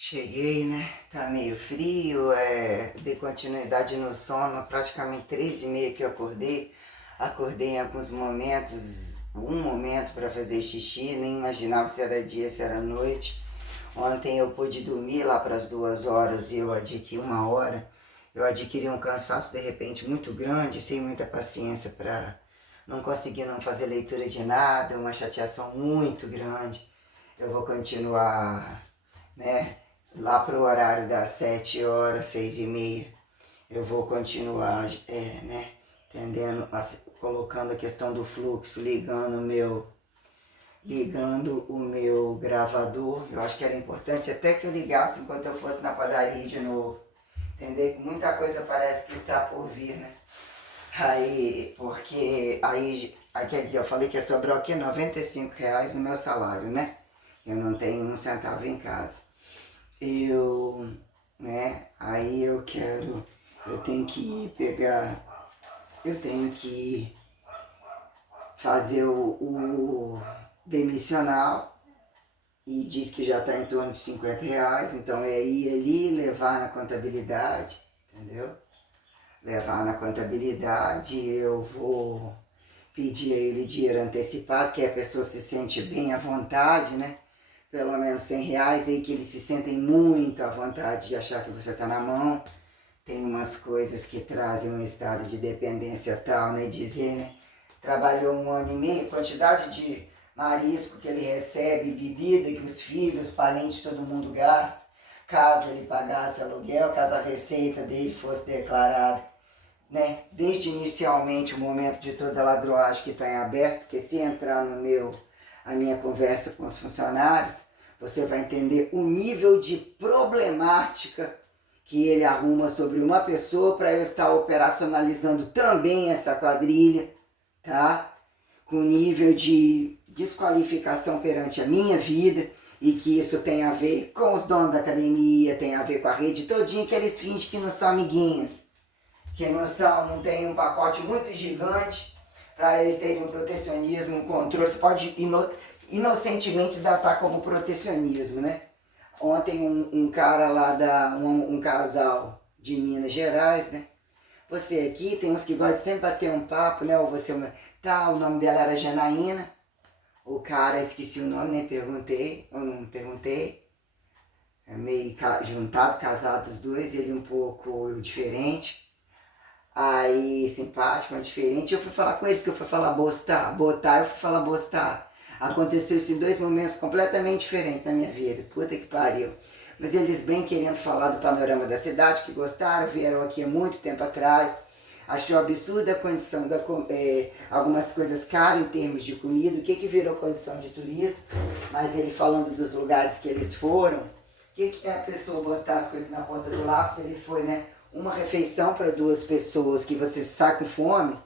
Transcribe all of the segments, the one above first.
Cheguei, né? Tá meio frio, dei continuidade no sono, praticamente 3h30 que eu acordei. Acordei em alguns momentos, um momento para fazer xixi, nem imaginava se era dia, se era noite. Ontem eu pude dormir lá para as 2 horas e eu adquiri 1 hora. Eu adquiri um cansaço de repente muito grande, sem muita paciência para não conseguir não fazer leitura de nada, uma chateação muito grande. Eu vou continuar, né? Lá pro horário das 7 horas, 6h30, eu vou continuar, né, entendendo, colocando a questão do fluxo, ligando o meu gravador. Eu acho que era importante até que eu ligasse enquanto eu fosse na padaria de novo. Entender que muita coisa parece que está por vir, né? Aí, porque aí quer dizer, eu falei que ia sobrar o quê? R$ 95 o meu salário, né? Eu não tenho um centavo em casa. Aí eu tenho que eu tenho que fazer o demissional e diz que já está em torno de R$ 50, então é ir ali, levar na contabilidade, entendeu? Levar na contabilidade, eu vou pedir a ele dinheiro antecipado, que a pessoa se sente bem à vontade, né? Pelo menos R$ 100, aí que eles se sentem muito à vontade de achar que você está na mão. Tem umas coisas que trazem um estado de dependência tal, né? Dizer, né? Trabalhou 1 ano e meio, quantidade de marisco que ele recebe, bebida que os filhos, parentes, todo mundo gasta, caso ele pagasse aluguel, caso a receita dele fosse declarada, né? Desde inicialmente o momento de toda a ladroagem que está em aberto, porque se entrar a minha conversa com os funcionários, você vai entender o nível de problemática que ele arruma sobre uma pessoa para eu estar operacionalizando também essa quadrilha, tá? Com nível de desqualificação perante a minha vida, e que isso tem a ver com os donos da academia, tem a ver com a rede todinha, que eles fingem que não são amiguinhos, que não tem um pacote muito gigante para eles terem um protecionismo, um controle. Você pode inocentemente datar como protecionismo, né? Ontem um cara lá um casal de Minas Gerais, né? Você aqui, tem uns que gostam de sempre bater um papo, né? Ou você, tá, o nome dela era Janaína. O cara, esqueci o nome, nem perguntei, ou não perguntei. É meio juntado, casado os dois, ele um pouco diferente. Aí, simpático, mas diferente. Eu fui falar com eles, que eu fui falar botar, eu fui falar bostar. Aconteceu isso em 2 momentos completamente diferentes na minha vida. Puta que pariu. Mas eles bem querendo falar do panorama da cidade, que gostaram, vieram aqui há muito tempo atrás. Achou absurda a condição, algumas coisas caras em termos de comida, o que virou condição de turismo. Mas ele falando dos lugares que eles foram, o que é a pessoa botar as coisas na ponta do lápis, ele foi, né? Uma refeição para 2 pessoas que você sai com fome,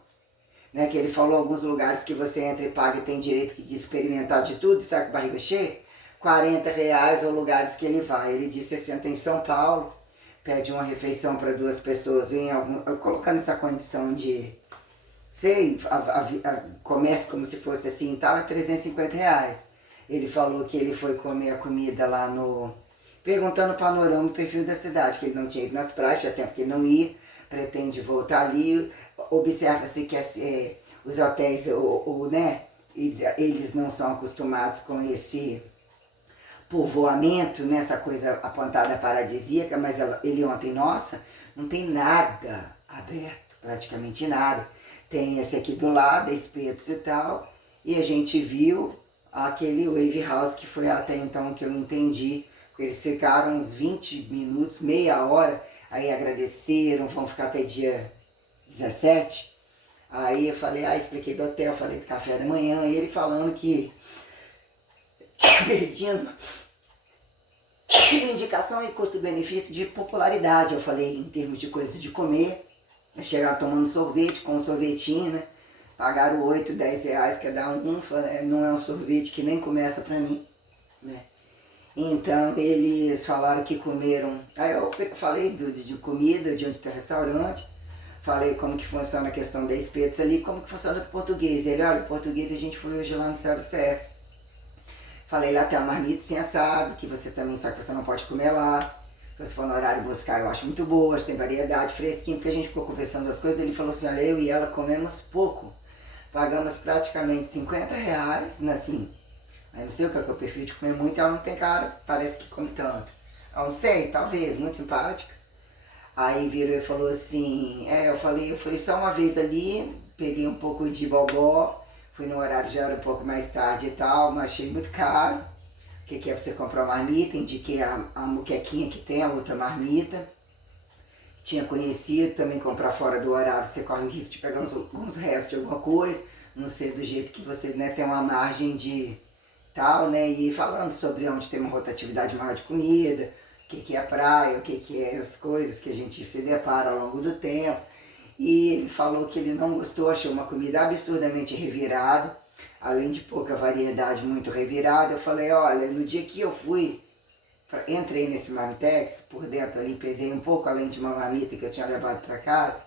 né? Que ele falou alguns lugares que você entra e paga e tem direito de experimentar de tudo e sai com a barriga cheia. R$ 40 ou lugares que ele vai. Ele disse assim, em São Paulo, pede uma refeição para 2 pessoas, colocando essa condição de, sei, comércio como se fosse assim, tal, é R$ 350. Ele falou que ele foi comer a comida lá perguntando o panorama, o perfil da cidade, que ele não tinha ido nas praias, tinha tempo que ele não ia, pretende voltar ali. Observa-se que os hotéis, né, eles não são acostumados com esse povoamento, né, essa coisa apontada paradisíaca, mas ele ontem, nossa, não tem nada aberto, praticamente nada. Tem esse aqui do lado, espetos e tal, e a gente viu aquele Wave House, que foi até então que eu entendi. Eles ficaram uns 20 minutos, meia hora, aí agradeceram, vão ficar até dia 17. Aí eu falei, expliquei do hotel, falei do café da manhã, e ele falando que pedindo indicação e custo-benefício de popularidade. Eu falei em termos de coisa de comer, chegaram tomando sorvete com um sorvetinho, né? Pagaram 8, 10 reais cada um, não é um sorvete que nem começa pra mim, né? Então eles falaram que comeram. Aí eu falei de comida, de onde tem restaurante, falei como que funciona a questão da espetos ali, como que funciona o português. Ele, olha, o português a gente foi hoje lá no self-service. Falei, lá tem uma marmita sem assado, que você também, só que você não pode comer lá. Se você for no horário buscar, eu acho muito boa, tem variedade, fresquinho, porque a gente ficou conversando as coisas, ele falou assim, olha, eu e ela comemos pouco. Pagamos praticamente R$ 50, assim, eu não sei o que é o perfil de comer muito, ela não tem cara, parece que come tanto. Eu não sei, talvez, muito simpática. Aí virou e falou assim, eu fui só uma vez ali, peguei um pouco de bobó, fui no horário, já era um pouco mais tarde e tal, mas achei muito caro. O que é você comprar uma marmita, indiquei a muquequinha que tem, a outra marmita. Tinha conhecido também comprar fora do horário, você corre o risco de pegar uns restos de alguma coisa, não sei do jeito que você, né, tem uma margem de tal, né, e falando sobre onde tem uma rotatividade maior de comida, o que é praia, o que é as coisas que a gente se depara ao longo do tempo. E ele falou que ele não gostou, achou uma comida absurdamente revirada, além de pouca variedade, muito revirada. Eu falei, olha, no dia que eu fui, entrei nesse Marmitex, por dentro ali pesei um pouco, além de uma marmita que eu tinha levado para casa,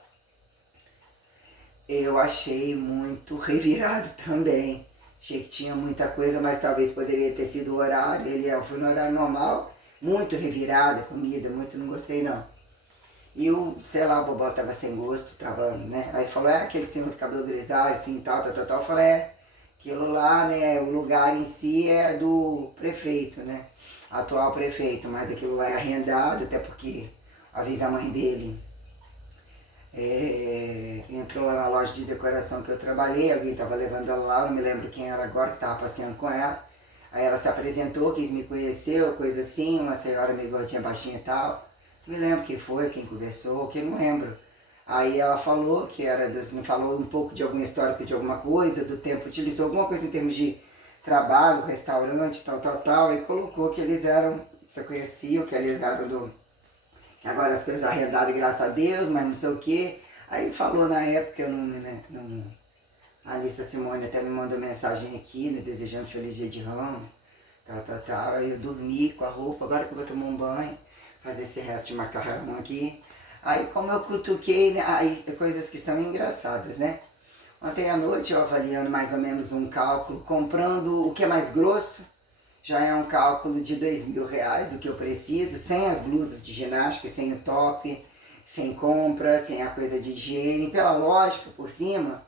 eu achei muito revirado também. Achei que tinha muita coisa, mas talvez poderia ter sido o horário. Eu fui no horário normal, muito revirada a comida, muito não gostei não. E o, sei lá, o bobó tava sem gosto, tava, né? Aí falou, aquele senhor de cabelo grisalho, assim, tal. Eu falei, aquilo lá, né, o lugar em si é do prefeito, né? Atual prefeito, mas aquilo lá é arrendado, até porque avisa a mãe dele. Entrou lá na loja de decoração que eu trabalhei, alguém estava levando ela lá, não me lembro quem era agora, que estava passeando com ela. Aí ela se apresentou, quis me conhecer, coisa assim, uma senhora meio gordinha, baixinha e tal. Não me lembro quem foi, quem conversou, quem não lembro. Aí ela falou que era, me falou um pouco de alguma história, de alguma coisa, do tempo, utilizou alguma coisa em termos de trabalho, restaurante, tal, e colocou que eles eram, você conhecia, que eles eram do... Agora as coisas arrendadas, graças a Deus, mas não sei o quê. Aí falou na época, eu não, né, não... A Alissa Simone até me mandou mensagem aqui, né, desejando feliz dia de Ramos, tal. Aí eu dormi com a roupa, agora que eu vou tomar um banho, fazer esse resto de macarrão aqui. Aí como eu cutuquei, né, aí coisas que são engraçadas, né? Ontem à noite eu avaliando mais ou menos um cálculo, comprando o que é mais grosso, já é um cálculo de R$ 2.000, o que eu preciso, sem as blusas de ginástica, sem o top, sem compra, sem a coisa de higiene, pela lógica por cima,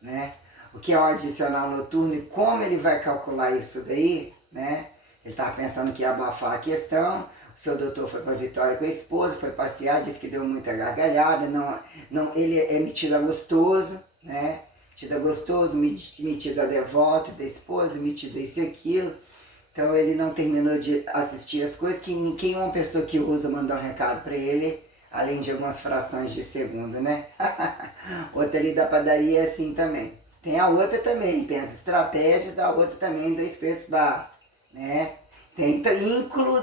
né? O que é o adicional noturno e como ele vai calcular isso daí, né? Ele estava pensando que ia abafar a questão, o seu doutor foi para Vitória com a esposa, foi passear, disse que deu muita gargalhada, ele é metido a gostoso, né? Metido a gostoso, metido a devoto da esposa, metido a isso e aquilo. Então ele não terminou de assistir as coisas, que ninguém, uma pessoa que usa, mandou um recado para ele, além de algumas frações de segundo, né? Outra ali da padaria é assim também. Tem a outra também, tem as estratégias da outra também, do Espetos Bar, né? Tem,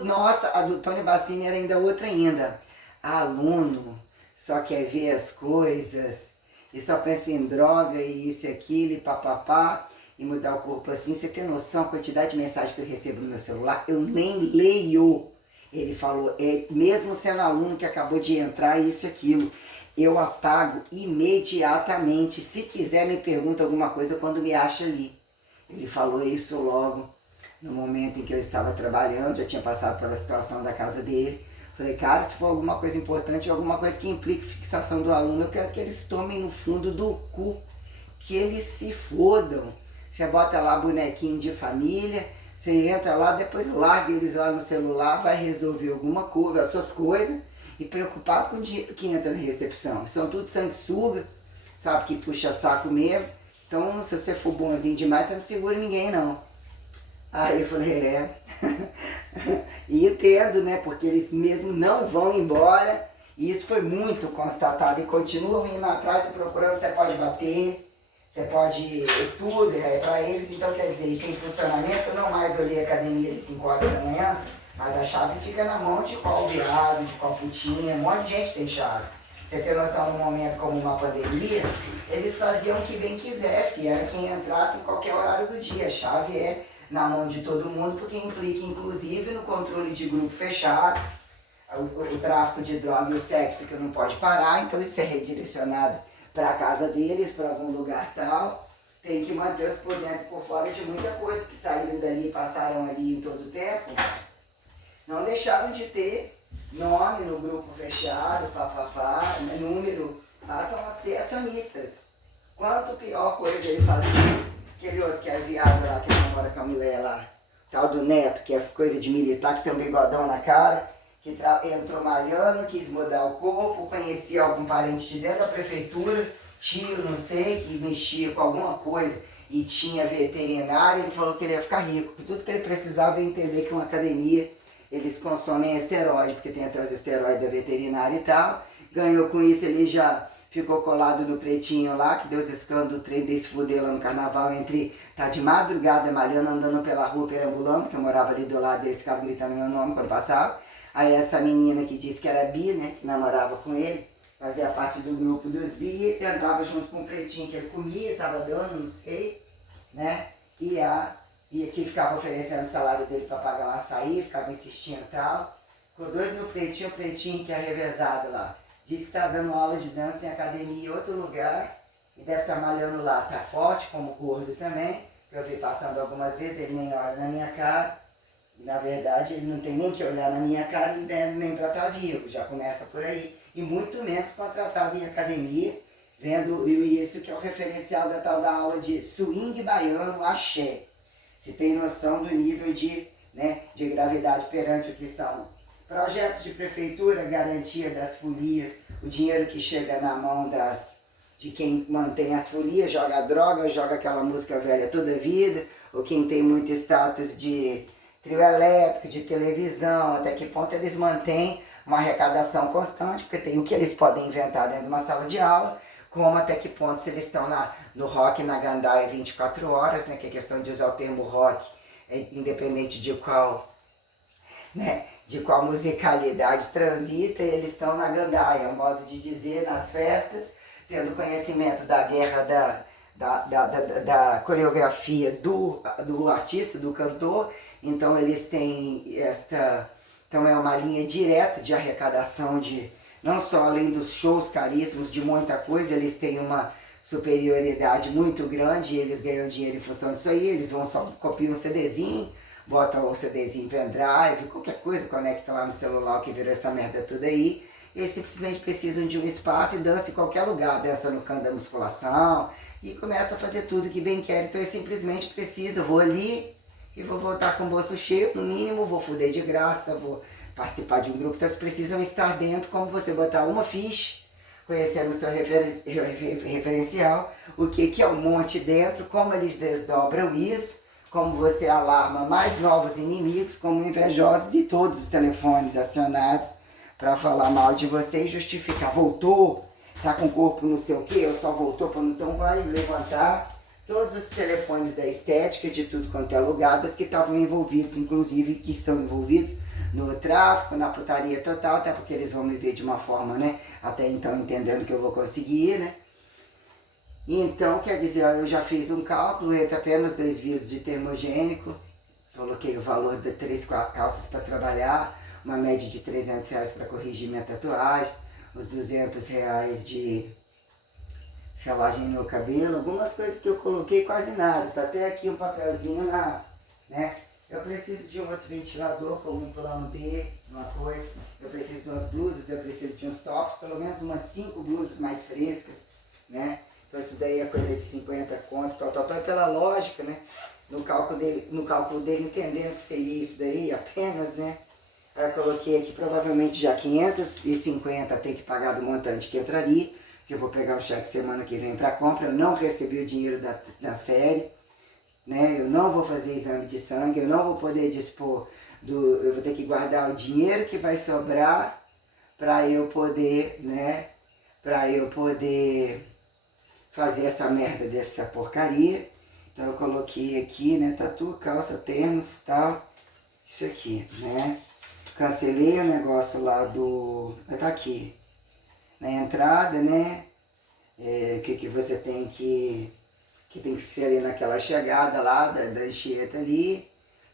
nossa, a do Tony Bassini era ainda outra ainda. Aluno só quer ver as coisas, e só pensa em droga e isso e aquilo e papapá. E mudar o corpo assim, você tem noção, a quantidade de mensagem que eu recebo no meu celular, eu nem leio. Ele falou, mesmo sendo aluno que acabou de entrar, isso e aquilo, eu apago imediatamente. Se quiser, me pergunta alguma coisa quando me acha ali. Ele falou isso logo no momento em que eu estava trabalhando, já tinha passado pela situação da casa dele. Falei, cara, se for alguma coisa importante, alguma coisa que implique fixação do aluno, eu quero que eles tomem no fundo do cu, que eles se fodam. Você bota lá bonequinho de família, você entra lá, depois larga eles lá no celular, vai resolver alguma coisa, as suas coisas, e preocupado com o dinheiro que entra na recepção. São tudo sanguessuga, sabe, que puxa saco mesmo. Então, se você for bonzinho demais, você não segura ninguém, não. Aí eu falei, e entendo, né, porque eles mesmo não vão embora, e isso foi muito constatado, e continuam indo atrás e procurando, você pode bater, você pode tudo, para eles, então quer dizer, tem funcionamento, não mais eu li a academia de 5 horas da manhã, mas a chave fica na mão de qual viado, de qual putinha, um monte de gente tem chave. Você tem noção, num momento como uma pandemia, eles faziam o que bem quisesse, era quem entrasse em qualquer horário do dia, a chave é na mão de todo mundo, porque implica inclusive no controle de grupo fechado, o tráfico de droga e o sexo que não pode parar, então isso é redirecionado para a casa deles, para algum lugar tal. tem que manter-os por dentro e por fora de muita coisa, que saíram dali e passaram ali em todo o tempo. Não deixaram de ter nome no grupo fechado, papapá, número, passam a ser acionistas. Quanto pior coisa ele fazia, aquele outro que é viado lá, que namora com a mulher lá, tal do Neto, que é coisa de militar, que tem um bigodão na cara, que entrou malhando, quis mudar o corpo, conhecia algum parente de dentro da prefeitura, tio, não sei, que mexia com alguma coisa e tinha veterinário, ele falou que ele ia ficar rico, que tudo que ele precisava é entender que uma academia, eles consomem esteroide, porque tem até os esteroides da veterinária e tal, ganhou com isso, ele já ficou colado no pretinho lá, que deu os escândalos do trem desse fuder lá no carnaval, entre tá de madrugada malhando, andando pela rua, perambulando, porque eu morava ali do lado deles, ficava gritando meu nome quando passava. Aí essa menina que disse que era bi, né, que namorava com ele, fazia parte do grupo dos bi, entrava junto com o pretinho que ele comia, tava dando, não sei, né, e que ficava oferecendo o salário dele para pagar um açaí, ficava insistindo e tal. Ficou doido no pretinho, o pretinho que é revezado lá. Diz que tá dando aula de dança em academia em outro lugar, e deve estar malhando lá, tá forte, como gordo também, eu vi passando algumas vezes, ele nem olha na minha cara. Na verdade, ele não tem nem que olhar na minha cara, nem para estar vivo, já começa por aí. E muito menos contratado em academia, vendo isso que é o referencial da tal da aula de swing baiano, axé. Se tem noção do nível de, né, de gravidade perante o que são projetos de prefeitura, garantia das folias, o dinheiro que chega na mão de quem mantém as folias, joga droga, joga aquela música velha toda a vida, ou quem tem muito status de trio elétrico, de televisão, até que ponto eles mantêm uma arrecadação constante, porque tem o que eles podem inventar dentro de uma sala de aula, como até que ponto se eles estão no rock, na gandaia 24 horas, né, que é questão de usar o termo rock, independente de qual, né, de qual musicalidade transita, eles estão na gandaia, é um modo de dizer, nas festas, tendo conhecimento da guerra da coreografia do artista, do cantor. Então eles têm então é uma linha direta de arrecadação de, não só além dos shows caríssimos, de muita coisa, eles têm uma superioridade muito grande, e eles ganham dinheiro em função disso aí, eles vão só copiar um CDzinho, botam o CDzinho em pendrive, qualquer coisa, conecta lá no celular que virou essa merda toda aí. Eles simplesmente precisam de um espaço e dança em qualquer lugar, dança no canto da musculação e começa a fazer tudo que bem quer. Então eles simplesmente precisam, vou ali e vou voltar com o bolso cheio, no mínimo vou fuder de graça, vou participar de um grupo, então eles precisam estar dentro, como você botar uma ficha, conhecendo o seu referencial, o que é um monte dentro, como eles desdobram isso, como você alarma mais novos inimigos, como invejosos, e todos os telefones acionados para falar mal de você e justificar. Voltou, tá com o corpo não sei o que, ou só voltou para não, então vai levantar todos os telefones da estética, de tudo quanto é lugar, dos que estavam envolvidos, inclusive que estão envolvidos no tráfico, na putaria total, até porque eles vão me ver de uma forma, né, até então entendendo que eu vou conseguir, né. Então, quer dizer, eu já fiz um cálculo, entre apenas 2 vidros de termogênico, coloquei o valor de 3 calças para trabalhar, uma média de R$300 para corrigir minha tatuagem, os R$200 de selagem no meu cabelo, algumas coisas que eu coloquei, quase nada, tá até aqui um papelzinho né? Eu preciso de um outro ventilador, como um plano B, uma coisa, eu preciso de umas blusas, eu preciso de uns tops, pelo menos umas 5 blusas mais frescas, né? Então isso daí é coisa de 50 contos, tal, pela lógica, né? No cálculo dele entendendo que seria isso daí apenas, né? Aí eu coloquei aqui provavelmente já 550 tem que pagar do montante que entraria, que eu vou pegar o cheque semana que vem para compra. Eu não recebi o dinheiro da série, né? Eu não vou fazer exame de sangue, eu não vou poder dispor eu vou ter que guardar o dinheiro que vai sobrar para eu poder, né? Para eu poder fazer essa merda dessa porcaria. Então eu coloquei aqui, né? Tatu, calça, termos, tal. Isso aqui, né? Cancelei o negócio lá tá aqui. Na entrada, né? Que você tem que tem que ser ali naquela chegada lá da Anchieta ali,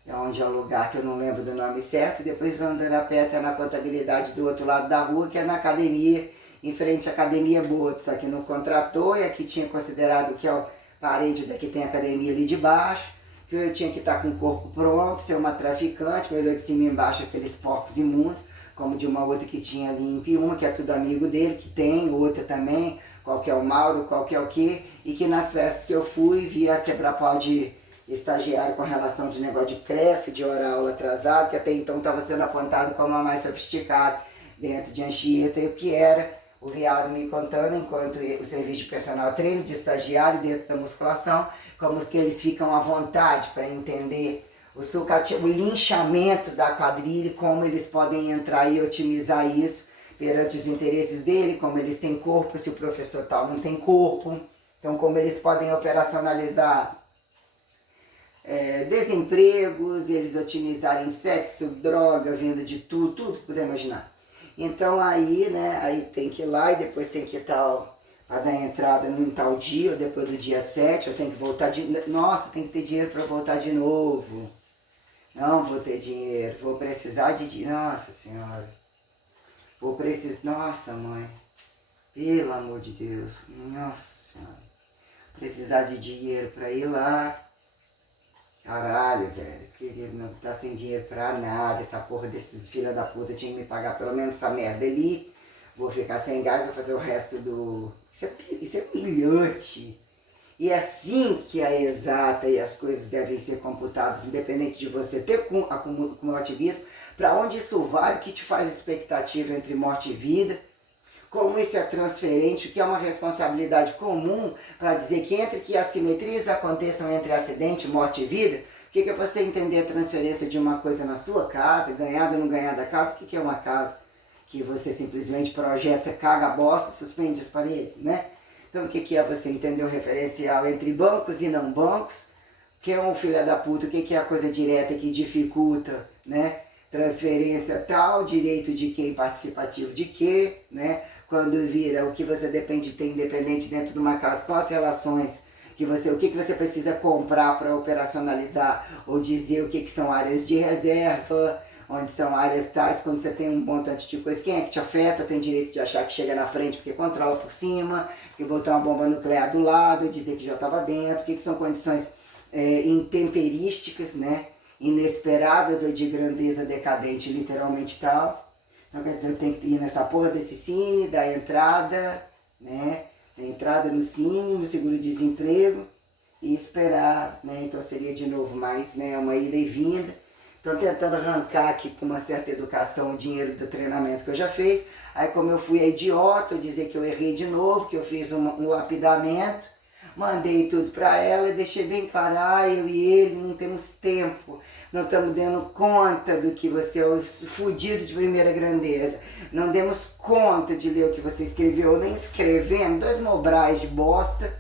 onde é o lugar que eu não lembro do nome certo, e depois andando a pé até na contabilidade do outro lado da rua, que é na academia, em frente à academia Boto, só que não contratou, e aqui tinha considerado que é parede daqui tem academia ali de baixo, que eu tinha que estar com o corpo pronto, ser uma traficante, olhou de cima e embaixo aqueles porcos imundos, como de uma outra que tinha ali em Piúma, que é tudo amigo dele, que tem, outra também, qual que é o Mauro, qual que é o quê, e que nas festas que eu fui, via quebrar pau de estagiário com relação de negócio de crefe, de hora-aula atrasado, que até então estava sendo apontado como a mais sofisticada dentro de Anchieta, e o que era o viado me contando, enquanto o serviço de personal treino de estagiário dentro da musculação, como que eles ficam à vontade para entender o linchamento da quadrilha, como eles podem entrar e otimizar isso perante os interesses dele, como eles têm corpo, se o professor tal não tem corpo, então como eles podem operacionalizar desempregos, eles otimizarem sexo, droga, venda de tudo, tudo que puder imaginar. Então aí, né, aí tem que ir lá e depois tem que ir para dar entrada num tal dia, ou depois do dia 7, eu tenho que voltar de... Nossa, tem que ter dinheiro para voltar de novo. Não vou ter dinheiro, vou precisar de dinheiro. Nossa Senhora. Vou precisar... Nossa, mãe. Pelo amor de Deus. Nossa Senhora. Precisar de dinheiro para ir lá. Caralho, velho, querido, não tá sem dinheiro pra nada, essa porra desses filha da puta tinha que me pagar pelo menos essa merda ali, vou ficar sem gás, vou fazer o resto do... Isso é humilhante. E é assim que a exata e as coisas devem ser computadas, independente de você ter acumulativismo, pra onde isso vai, o que te faz expectativa entre morte e vida, como isso é transferente, o que é uma responsabilidade comum para dizer que entre que assimetrias aconteçam entre acidente, morte e vida, o que é você entender a transferência de uma coisa na sua casa, ganhada ou não ganhada a casa, o que é uma casa que você simplesmente projeta, você caga a bosta, suspende as paredes, né? Então o que é você entender o referencial entre bancos e não bancos, que é um filho da puta, o que é a coisa direta que dificulta, né? Transferência tal, direito de quem, participativo de quê, né? Quando vira o que você depende de ter independente dentro de uma casa, com as relações, que você, o que você precisa comprar para operacionalizar, ou dizer o que são áreas de reserva, onde são áreas tais, quando você tem um montante de coisa, quem é que te afeta, tem direito de achar que chega na frente porque controla por cima, que botou uma bomba nuclear do lado, dizer que já estava dentro, o que são condições intemperísticas, né? Inesperadas ou de grandeza decadente, literalmente tal. Então quer dizer, eu tenho que ir nessa porra desse cine, da entrada, né? Da entrada no cine, no seguro-desemprego e esperar, né? Então seria de novo mais, né? Uma ida e vinda. Então tentando arrancar aqui com uma certa educação o dinheiro do treinamento que eu já fiz. Aí como eu fui idiota, eu dizer que eu errei de novo, que eu fiz um lapidamento, mandei tudo para ela e deixei bem claro, eu e ele não temos tempo. Não estamos dando conta do que você é o fudido de primeira grandeza. Não demos conta de ler o que você escreveu, nem escrevendo, 2 mobrais de bosta.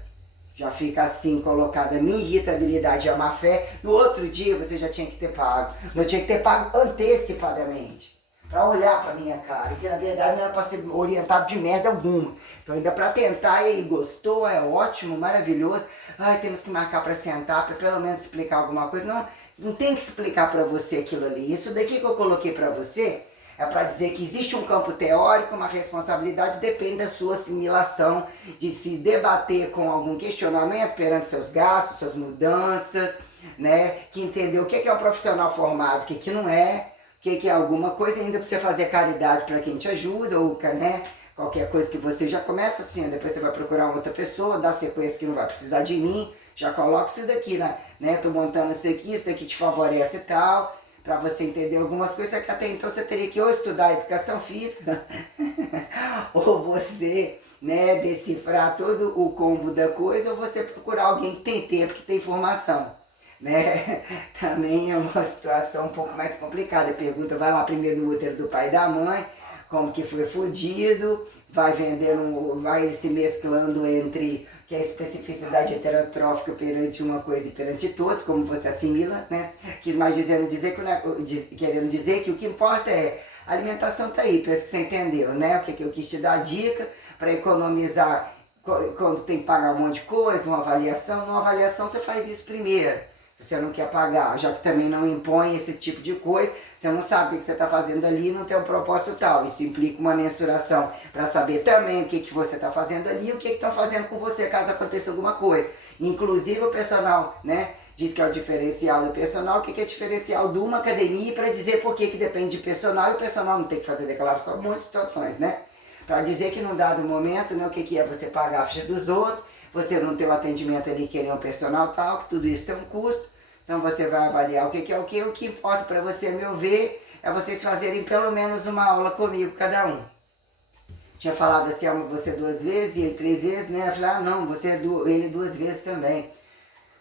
Já fica assim colocada a minha irritabilidade e a má fé. No outro dia você já tinha que ter pago. Eu tinha que ter pago antecipadamente. Pra olhar pra minha cara. Que na verdade não era pra ser orientado de merda alguma. Então ainda pra tentar, e aí, gostou, é ótimo, maravilhoso. Ai, temos que marcar pra sentar, pra pelo menos explicar alguma coisa. Não. Não tem que explicar para você aquilo ali. Isso daqui que eu coloquei para você é para dizer que existe um campo teórico, uma responsabilidade, depende da sua assimilação, de se debater com algum questionamento perante seus gastos, suas mudanças, né? Que entender o que é um profissional formado, o que não é, o que é alguma coisa, ainda para você fazer caridade para quem te ajuda, ou, né? Qualquer coisa que você já começa assim, depois você vai procurar outra pessoa, dá sequência que não vai precisar de mim, já coloca isso daqui, né? Tô montando isso daqui te favorece e tal, para você entender algumas coisas que até então você teria que ou estudar educação física, ou você, né, decifrar todo o combo da coisa, ou você procurar alguém que tem tempo, que tem formação, né? Também é uma situação um pouco mais complicada. Pergunta, vai lá primeiro no útero do pai e da mãe, como que foi fodido, vai vendendo, vai se mesclando entre que é a especificidade heterotrófica perante uma coisa e perante todos, como você assimila, né? Quis mais querendo dizer que o que importa é a alimentação tá aí, parece que você entendeu, né? O que eu quis te dar dica para economizar quando tem que pagar um monte de coisa, uma avaliação. Numa avaliação você faz isso primeiro, se você não quer pagar, já que também não impõe esse tipo de coisa. Você não sabe o que você está fazendo ali e não tem um propósito tal. Isso implica uma mensuração para saber também o que você está fazendo ali e o que estão fazendo com você caso aconteça alguma coisa. Inclusive o personal, né? Diz que é o diferencial do personal. O que é diferencial de uma academia para dizer por que depende de personal e o personal não tem que fazer declaração em muitas situações, né? Para dizer que num dado momento, né, o que é você pagar a ficha dos outros, você não ter um atendimento ali que ele é um personal tal, que tudo isso tem um custo. Então você vai avaliar o que é o que. O que importa para você, a meu ver, é vocês fazerem pelo menos uma aula comigo, cada um. Tinha falado assim, você 2 vezes e ele 3 vezes, né? Eu falei, não, você ele 2 vezes também.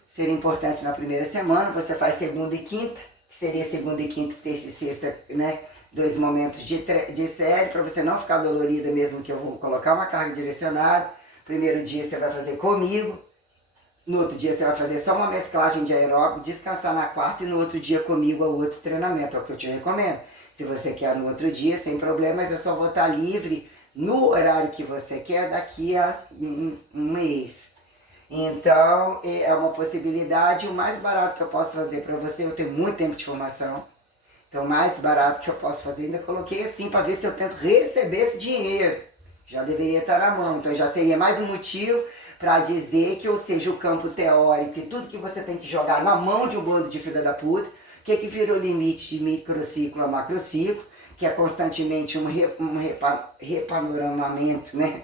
Seria importante na primeira semana, você faz segunda e quinta, que seria segunda e quinta, terça e sexta, né? 2 momentos de série, para você não ficar dolorida mesmo, que eu vou colocar uma carga direcionada. Primeiro dia você vai fazer comigo, no outro dia você vai fazer só uma mesclagem de aeróbico, descansar na quarta e no outro dia comigo é o outro treinamento, é o que eu te recomendo. Se você quer no outro dia, sem problema, mas eu só vou estar livre no horário que você quer daqui a um mês. Então, é uma possibilidade. O mais barato que eu posso fazer para você, eu tenho muito tempo de formação, então o mais barato que eu posso fazer, ainda coloquei assim para ver se eu tento receber esse dinheiro. Já deveria estar na mão, então já seria mais um motivo para dizer que, ou seja, o campo teórico e tudo que você tem que jogar na mão de um bando de filha da puta, que virou limite de microciclo a macrociclo, que é constantemente um repanoramamento, né?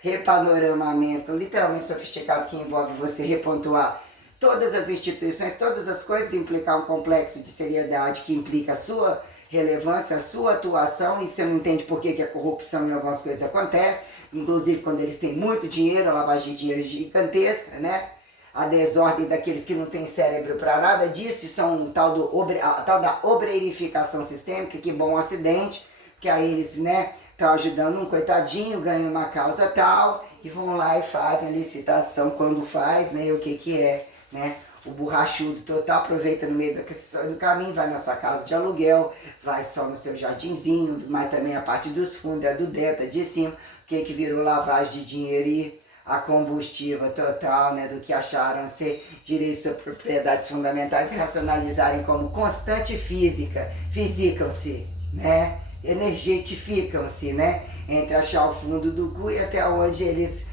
Repanoramamento literalmente sofisticado que envolve você repontuar todas as instituições, todas as coisas, implicar um complexo de seriedade que implica a sua relevância, a sua atuação, e você não entende por que a corrupção em algumas coisas acontece, inclusive quando eles têm muito dinheiro, a lavagem de dinheiro gigantesca, né? A desordem daqueles que não têm cérebro para nada disso, são a tal da obreirificação sistêmica, que bom acidente, que aí eles, né, estão ajudando um coitadinho, ganham uma causa tal, e vão lá e fazem a licitação quando faz, né, o que é, né, o borrachudo total aproveita no meio do caminho, vai na sua casa de aluguel, vai só no seu jardinzinho, mas também a parte dos fundos, a do dentro, de cima, o que virou lavagem de dinheiro e a combustível total, né, do que acharam ser direitos sobre propriedades fundamentais e racionalizarem como constante física, fisicam-se, né, energetificam-se, né, entre achar o fundo do cu e até onde eles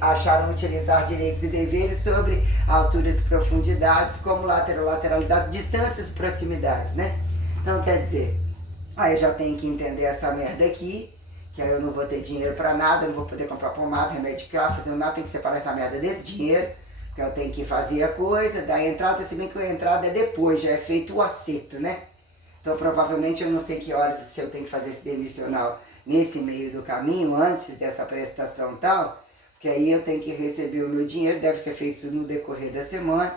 acharam utilizar direitos e deveres sobre alturas e profundidades, como lateralidade, distâncias e proximidades, né. Então quer dizer, aí eu já tenho que entender essa merda aqui, que aí eu não vou ter dinheiro pra nada, não vou poder comprar pomada, remédio claro, fazendo nada, tem que separar essa merda desse dinheiro, que eu tenho que fazer a coisa, da entrada, se bem que a entrada é depois, já é feito o acerto, né? Então provavelmente eu não sei que horas se eu tenho que fazer esse demissional nesse meio do caminho, antes dessa prestação e tal, porque aí eu tenho que receber o meu dinheiro, deve ser feito no decorrer da semana.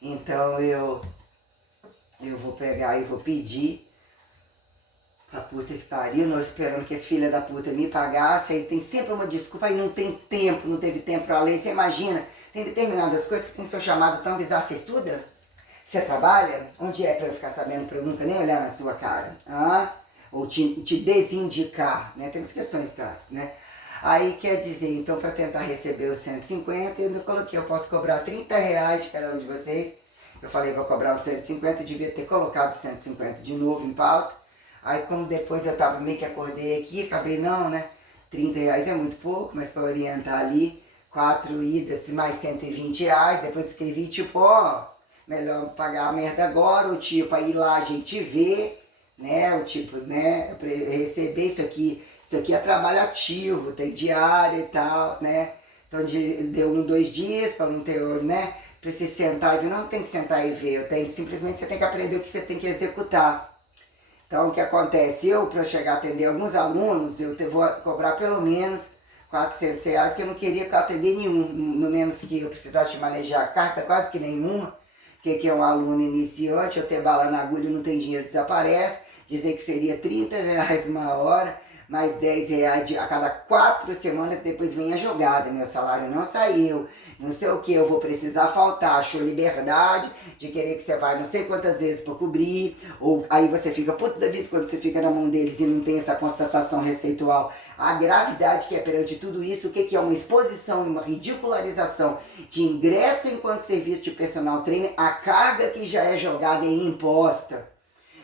Então eu vou pegar e vou pedir a puta que pariu, não esperando que esse filho da puta me pagasse, aí tem sempre uma desculpa, aí não tem tempo, não teve tempo pra ler, você imagina, tem determinadas coisas que tem seu chamado tão bizarro, você estuda? Você trabalha? Onde é pra eu ficar sabendo, pra eu nunca nem olhar na sua cara? Ah? Ou te desindicar, né? Temos questões tais, né? Aí quer dizer, então para tentar receber os 150, eu coloquei, eu posso cobrar 30 reais de cada um de vocês, eu falei, vou cobrar os 150, eu devia ter colocado 150 de novo em pauta. Aí como depois eu tava meio que acordei aqui, acabei não, né? 30 reais é muito pouco, mas para orientar ali, 4 idas mais 120 reais, depois escrevi tipo, ó, melhor pagar a merda agora, o tipo, aí lá a gente vê, né? O tipo, né? Receber isso aqui é trabalho ativo, tem diário e tal, né? Então deu 2 dias para não ter, né? Pra você sentar e ver, não tem que sentar e ver, simplesmente você tem que aprender o que você tem que executar. Então, o que acontece? Para chegar a atender alguns alunos, eu vou cobrar pelo menos 400 reais, que eu não queria atender nenhum, no menos que eu precisasse manejar a carga, quase que nenhuma, que é um aluno iniciante, eu ter bala na agulha, não tem dinheiro, desaparece, dizer que seria 30 reais uma hora, mais 10 reais a cada 4 semanas, depois vem a jogada, meu salário não saiu, não sei o que, eu vou precisar faltar, achou liberdade de querer que você vai não sei quantas vezes para cobrir, ou aí você fica puto da vida quando você fica na mão deles e não tem essa constatação receitual. A gravidade que é perante tudo isso, o que é uma exposição, uma ridicularização de ingresso enquanto serviço de personal trainer, a carga que já é jogada e imposta.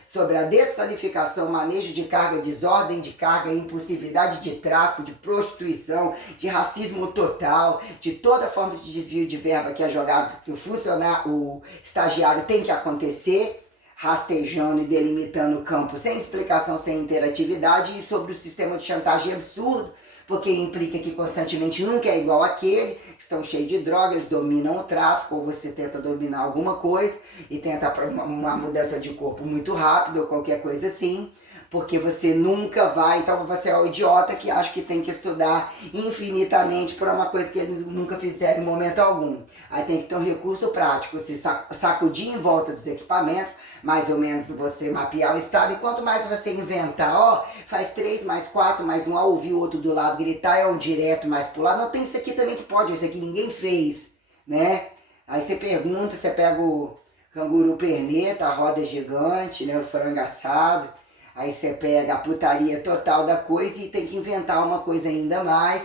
sobre a desqualificação, manejo de carga, desordem de carga, impulsividade de tráfico, de prostituição, de racismo total, de toda forma de desvio de verba que é jogado, que o estagiário tem que acontecer, rastejando e delimitando o campo sem explicação, sem interatividade, e sobre o sistema de chantagem absurdo, porque implica que constantemente nunca é igual àquele, estão cheios de droga, eles dominam o tráfico, ou você tenta dominar alguma coisa e tenta uma mudança de corpo muito rápido ou qualquer coisa assim, porque você nunca vai, então você é o idiota que acha que tem que estudar infinitamente por uma coisa que eles nunca fizeram em momento algum. Aí tem que ter um recurso prático, se sacudir em volta dos equipamentos, mais ou menos você mapear o estado, e quanto mais você inventar, ó, faz 3 mais 4 mais 1, ouvir o outro do lado gritar, é um direto mais pro lado, não, tem isso aqui também que pode, isso aqui ninguém fez, né? Aí você pergunta, você pega o canguru perneta, a roda gigante, né, o frango assado, aí você pega a putaria total da coisa e tem que inventar uma coisa ainda mais,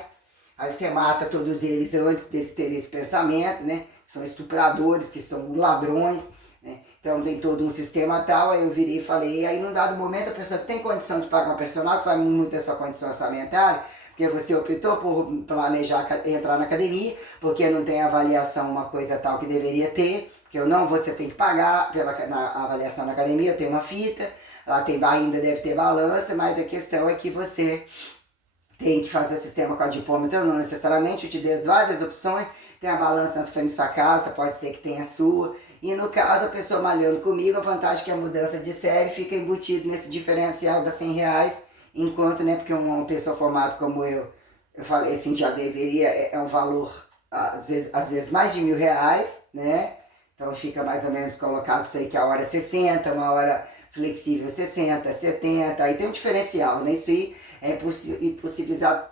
aí você mata todos eles antes deles terem esse pensamento, né? São estupradores, que são ladrões, né? Então tem todo um sistema tal, aí eu virei e falei, aí num dado momento a pessoa tem condição de pagar um personal, que vai muito da sua condição orçamentária, porque você optou por planejar entrar na academia, porque não tem avaliação, uma coisa tal que deveria ter, porque eu não, você tem que pagar na avaliação na academia, eu tenho uma fita, lá tem, ainda deve ter balança, mas a questão é que você tem que fazer o sistema com a dipômetro, não necessariamente, eu te dei várias opções, tem a balança na frente da sua casa, pode ser que tenha a sua, e no caso a pessoa malhando comigo, a vantagem é que a mudança de série fica embutido nesse diferencial das R$100, enquanto, né, porque uma pessoa formada como eu falei assim, já deveria, é um valor, às vezes mais de R$1.000, né, então fica mais ou menos colocado isso aí, que a hora é 60, uma hora flexível 60, 70, aí tem um diferencial, né, isso aí é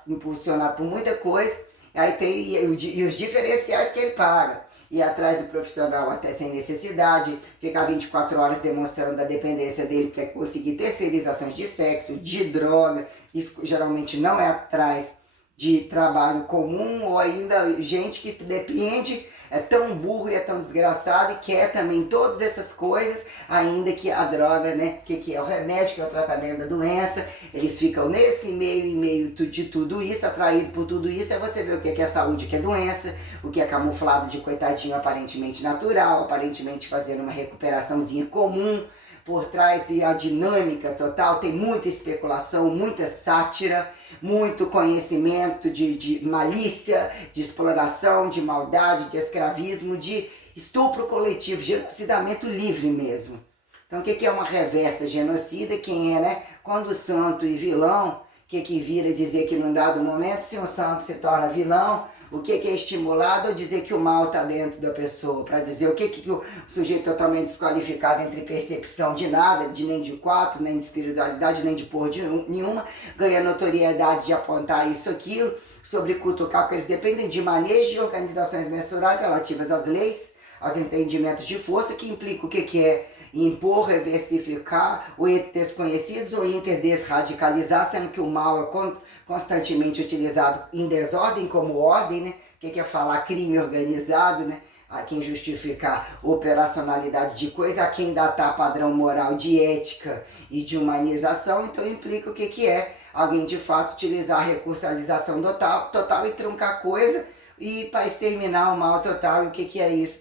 impulsionado por muita coisa, aí tem e os diferenciais que ele paga. Ir atrás do profissional até sem necessidade, ficar 24 horas demonstrando a dependência dele, que é conseguir terceirizações de sexo, de droga, isso geralmente não é atrás de trabalho comum, ou ainda gente que depende, é tão burro e é tão desgraçado e quer também todas essas coisas, ainda que a droga, né, que é o remédio, que é o tratamento da doença, eles ficam nesse meio de tudo isso, atraído por tudo isso, é você ver o que é saúde, o que é doença, o que é camuflado de coitadinho aparentemente natural, aparentemente fazendo uma recuperaçãozinha comum, por trás e a dinâmica total, tem muita especulação, muita sátira, muito conhecimento de malícia, de exploração, de maldade, de escravismo, de estupro coletivo, genocidamento livre mesmo. Então o que é uma reversa genocida? Quem é, né? Quando santo e vilão, que vira dizer que num dado momento, se um santo se torna vilão, o que é estimulado a dizer que o mal está dentro da pessoa, para dizer o que o sujeito totalmente desqualificado entre percepção de nada, de nem de quatro, nem de espiritualidade, nem de porra nenhuma, ganha notoriedade de apontar isso, aquilo, sobre cutucar, porque eles dependem de manejo de organizações mensurais relativas às leis, aos entendimentos de força, que implica o que é impor, reversificar o desconhecidos ou interdesradicalizar, sendo que o mal é constantemente utilizado em desordem como ordem, né? O que é falar crime organizado, né? A quem justificar operacionalidade de coisa, a quem datar padrão moral de ética e de humanização, então implica o que é alguém de fato utilizar a recursalização total e truncar coisa e para exterminar o mal total. E o que é isso?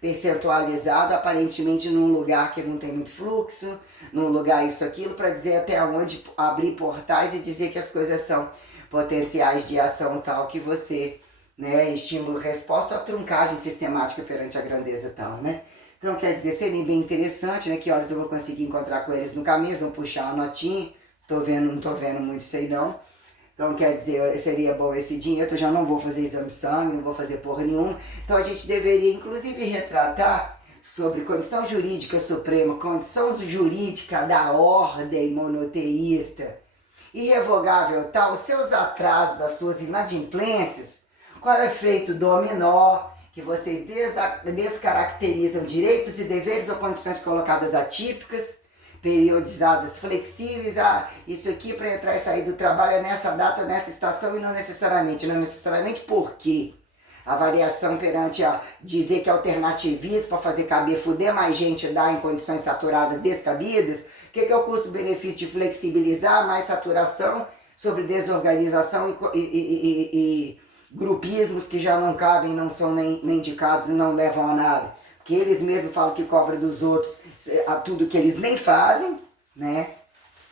Percentualizado aparentemente num lugar que não tem muito fluxo, num lugar isso, aquilo, para dizer até onde abrir portais e dizer que as coisas são potenciais de ação tal que você, né, estímulo, resposta, a truncagem sistemática perante a grandeza tal, né. Então quer dizer, seria bem interessante, né, que horas eu vou conseguir encontrar com eles no caminho, vão puxar uma notinha, não tô vendo muito isso aí não. Então, quer dizer, seria bom esse dinheiro, eu já não vou fazer exame de sangue, não vou fazer porra nenhuma. Então, a gente deveria, inclusive, retratar sobre condição jurídica suprema, condição jurídica da ordem monoteísta, irrevogável tal, os seus atrasos, as suas inadimplências, qual é o efeito dominó, que vocês descaracterizam direitos e deveres ou condições colocadas atípicas, periodizadas, flexíveis, isso aqui para entrar e sair do trabalho é nessa data, nessa estação e não necessariamente. Não necessariamente por quê? A variação perante a dizer que é alternativismo para fazer caber, fuder mais gente, dar em condições saturadas descabidas. O que é o custo-benefício de flexibilizar mais saturação sobre desorganização e grupismos que já não cabem, não são nem indicados e não levam a nada. Que eles mesmos falam que cobra dos outros tudo que eles nem fazem, né?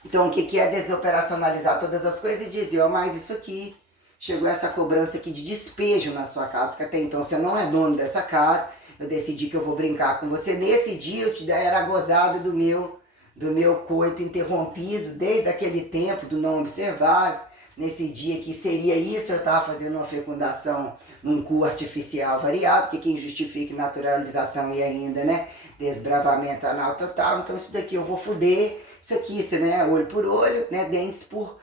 Então o que é desoperacionalizar todas as coisas e dizer, mas isso aqui, chegou essa cobrança aqui de despejo na sua casa, porque até então você não é dono dessa casa, eu decidi que eu vou brincar com você. Nesse dia eu te era a gozada do meu coito interrompido, desde aquele tempo do não observado. Nesse dia que seria isso, eu estava fazendo uma fecundação num cu artificial variado, que quem justifica naturalização e ainda, né, desbravamento anal total. Então isso daqui eu vou fuder, isso aqui, né, olho por olho, né, dentes por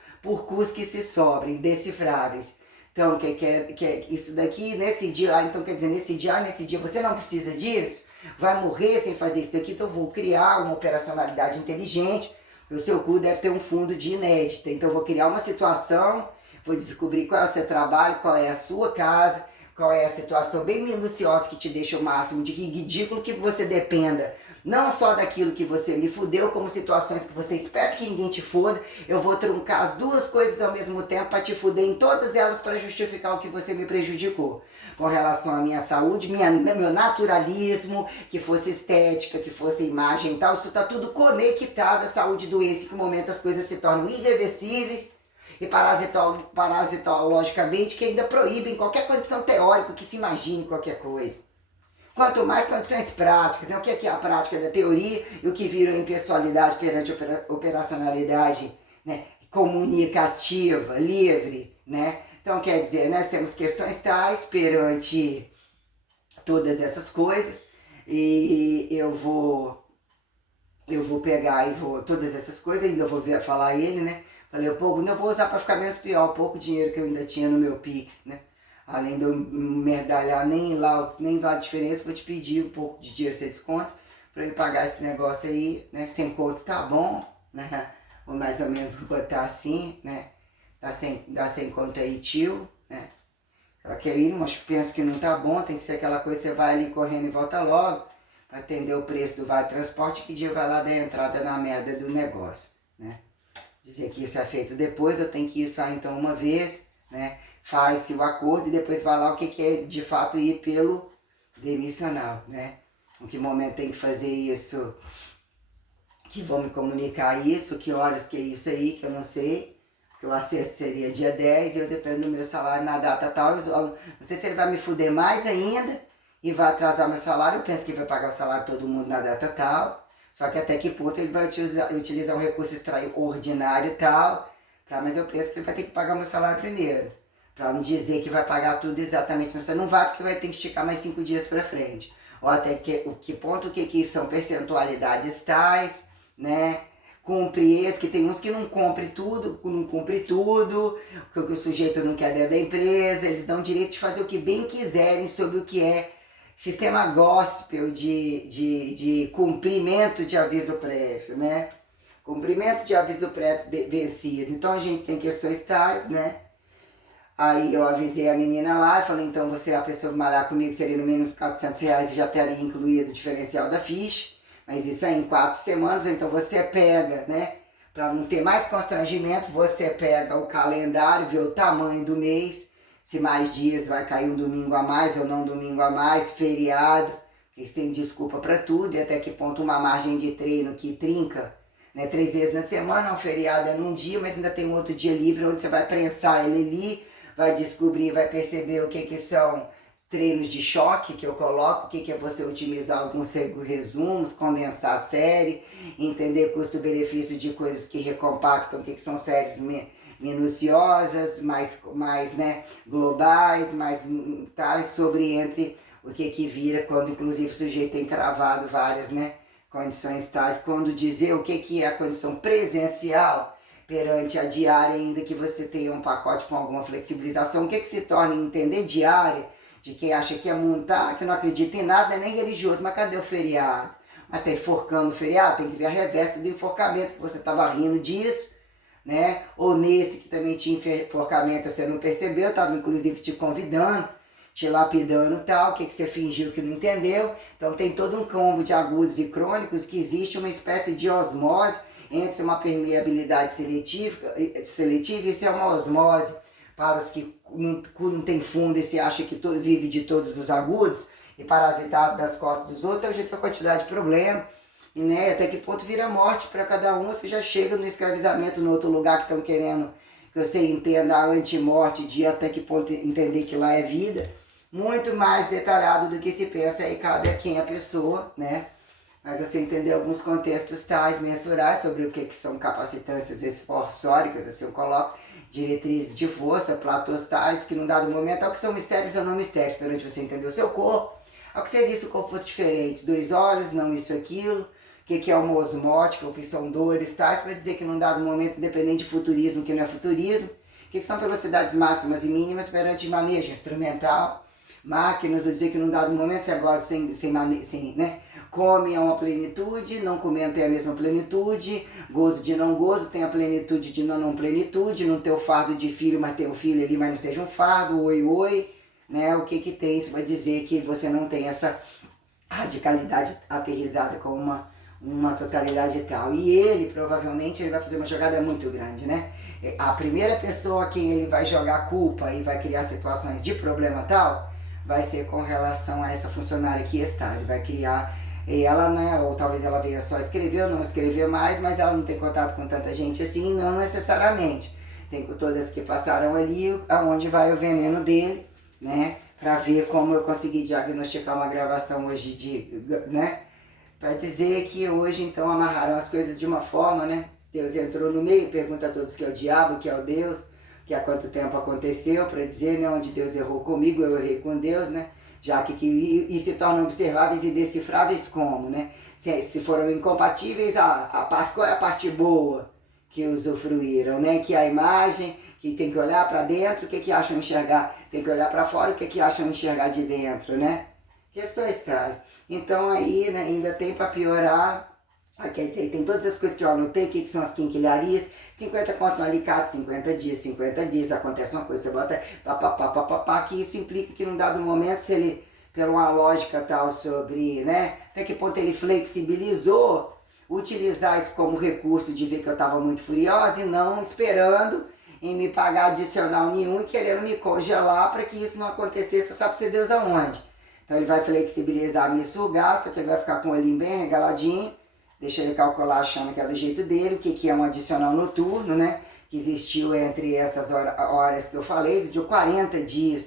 cus que se sobrem, decifráveis. Então, que é isso daqui, nesse dia, então quer dizer, nesse dia você não precisa disso, vai morrer sem fazer isso daqui, então eu vou criar uma operacionalidade inteligente. O seu cu deve ter um fundo de inédita, então eu vou criar uma situação, vou descobrir qual é o seu trabalho, qual é a sua casa, qual é a situação bem minuciosa que te deixa o máximo de ridículo que você dependa, não só daquilo que você me fudeu, como situações que você espera que ninguém te foda. Eu vou truncar as duas coisas ao mesmo tempo para te fuder em todas elas para justificar o que você me prejudicou. Com relação à minha saúde, meu naturalismo, que fosse estética, que fosse imagem e tal, isso tá tudo conectado à saúde e doença, em que momento as coisas se tornam irreversíveis e parasitologicamente, que ainda proíbem qualquer condição teórica que se imagine qualquer coisa. Quanto mais condições práticas, né? O que é a prática da teoria e o que vira impessoalidade perante operacionalidade, né, comunicativa, livre, né? Então, quer dizer, nós temos questões tais perante todas essas coisas e eu vou pegar e vou, todas essas coisas, ainda vou falar a ele, né? Falei, eu vou usar para ficar menos pior, o pouco dinheiro que eu ainda tinha no meu Pix, né? Além de eu merdalhar, nem vale diferença, vou te pedir um pouco de dinheiro, você desconta, para eu pagar esse negócio aí, né? Sem conto tá bom, né? Ou mais ou menos vou botar assim, né? Dá sem conto aí, tio, né? Só que aí, penso que não tá bom, tem que ser aquela coisa, você vai ali correndo e volta logo, para atender o preço do vale transporte, que dia vai lá dar entrada na merda do negócio, né? Dizer que isso é feito depois, eu tenho que ir só então uma vez, né? Faz-se o acordo e depois vai lá o que é de fato ir pelo demissional, né? Em que momento tem que fazer isso, que vão me comunicar isso, que horas que é isso aí, que eu não sei, que o acerto seria dia 10 e eu dependo do meu salário na data tal, não sei se ele vai me fuder mais ainda e vai atrasar meu salário, eu penso que vai pagar o salário de todo mundo na data tal, só que até que ponto ele vai utilizar um recurso extraordinário e tal, mas eu penso que ele vai ter que pagar meu salário primeiro. Para não dizer que vai pagar tudo exatamente, você não vai porque vai ter que esticar mais 5 dias para frente. Ou até que ponto que são percentualidades tais, né? Cumpre esse, que tem uns que não cumpre tudo, que o sujeito não quer dentro da empresa, eles dão direito de fazer o que bem quiserem sobre o que é sistema gospel de cumprimento de aviso prévio, né? Cumprimento de aviso prévio vencido. Então a gente tem questões tais, né? Aí eu avisei a menina lá e falei, então você, a pessoa malhar comigo, seria no mínimo R$400 e já teria incluído o diferencial da ficha. Mas isso é em 4 semanas, então você pega, né? Para não ter mais constrangimento, você pega o calendário, vê o tamanho do mês, se mais dias vai cair um domingo a mais ou não domingo a mais, feriado, eles têm desculpa para tudo, e até que ponto uma margem de treino que trinca, né? 3 vezes na semana, um feriado é num dia, mas ainda tem um outro dia livre onde você vai prensar ele ali, vai descobrir, vai perceber o que são treinos de choque que eu coloco, o que é você otimizar alguns resumos, condensar a série, entender custo-benefício de coisas que recompactam, o que são séries minuciosas, mais né, globais, mais tais, sobre entre o que vira, quando inclusive o sujeito tem cravado várias, né, condições tais, quando dizer o que é a condição presencial, perante a diária, ainda que você tenha um pacote com alguma flexibilização, o que se torna entender diária, de quem acha que é montar, que não acredita em nada, nem religioso, mas cadê o feriado? Mas tá enforcando o feriado, tem que ver a reversa do enforcamento, que você estava rindo disso, né? Ou nesse que também tinha enforcamento, você não percebeu, eu estava inclusive te convidando, te lapidando e tal, o que você fingiu que não entendeu. Então tem todo um combo de agudos e crônicos que existe uma espécie de osmose entre uma permeabilidade seletiva e isso é uma osmose para os que não tem fundo e se acha que vive de todos os agudos e parasitado das costas dos outros, é o jeito que a quantidade de problema. E né, até que ponto vira morte para cada um, você já chega no escravizamento no outro lugar que estão querendo que você entenda a antimorte, de até que ponto entender que lá é vida, muito mais detalhado do que se pensa, aí cabe a quem a pessoa, né? Mas você entender alguns contextos tais, mensurar sobre o que são capacitâncias esforçóricas, assim eu coloco, diretrizes de força, platôs tais, que num dado momento, ao que são mistérios ou não mistérios, perante você entender o seu corpo, ao que seria se o corpo fosse diferente, 2 olhos, não isso, aquilo, o que é uma osmótica, o que são dores tais, para dizer que num dado momento, independente de futurismo, que não é futurismo, o que são velocidades máximas e mínimas perante manejo instrumental, máquinas, ou dizer que num dado momento você gosta sem né? Come a uma plenitude, não comendo tem a mesma plenitude, gozo de não gozo tem a plenitude de não plenitude, não ter o fardo de filho, mas ter um filho ali, mas não seja um fardo, oi, né? O que tem, isso vai dizer que você não tem essa radicalidade aterrizada com uma totalidade tal. E ele, provavelmente, ele vai fazer uma jogada muito grande, né? A primeira pessoa a quem ele vai jogar culpa e vai criar situações de problema tal, vai ser com relação a essa funcionária que está. Ele vai criar ela, né, ou talvez ela venha só escrever ou não escrever mais, mas ela não tem contato com tanta gente assim, não necessariamente. Tem com todas que passaram ali, aonde vai o veneno dele, né, para ver como eu consegui diagnosticar uma gravação hoje né, para dizer que hoje então amarraram as coisas de uma forma, né, Deus entrou no meio, pergunta a todos que é o diabo, que é o Deus, que há quanto tempo aconteceu, para dizer, né, onde Deus errou comigo, eu errei com Deus, né, já que se tornam observáveis e decifráveis como, né? Se foram incompatíveis, qual é a parte boa que usufruíram, né? Que a imagem, que tem que olhar para dentro, o que acham enxergar, tem que olhar para fora, o que acham enxergar de dentro, né? Questões tais. Então aí, né, ainda tem para piorar, quer dizer, tem todas as coisas que eu anotei, o que são as quinquilharias, 50 conto no alicate, 50 dias, acontece uma coisa, você bota papapá, que isso implica que num dado momento, se ele, por uma lógica tal sobre, né, até que ponto ele flexibilizou, utilizar isso como recurso de ver que eu estava muito furiosa e não esperando em me pagar adicional nenhum e querendo me congelar para que isso não acontecesse, só para você Deus aonde. Então ele vai flexibilizar, me sugar, só que ele vai ficar com o olhinho bem regaladinho, deixa ele calcular achando que é do jeito dele, o que é um adicional noturno, né? Que existiu entre essas horas que eu falei, existiu 40 dias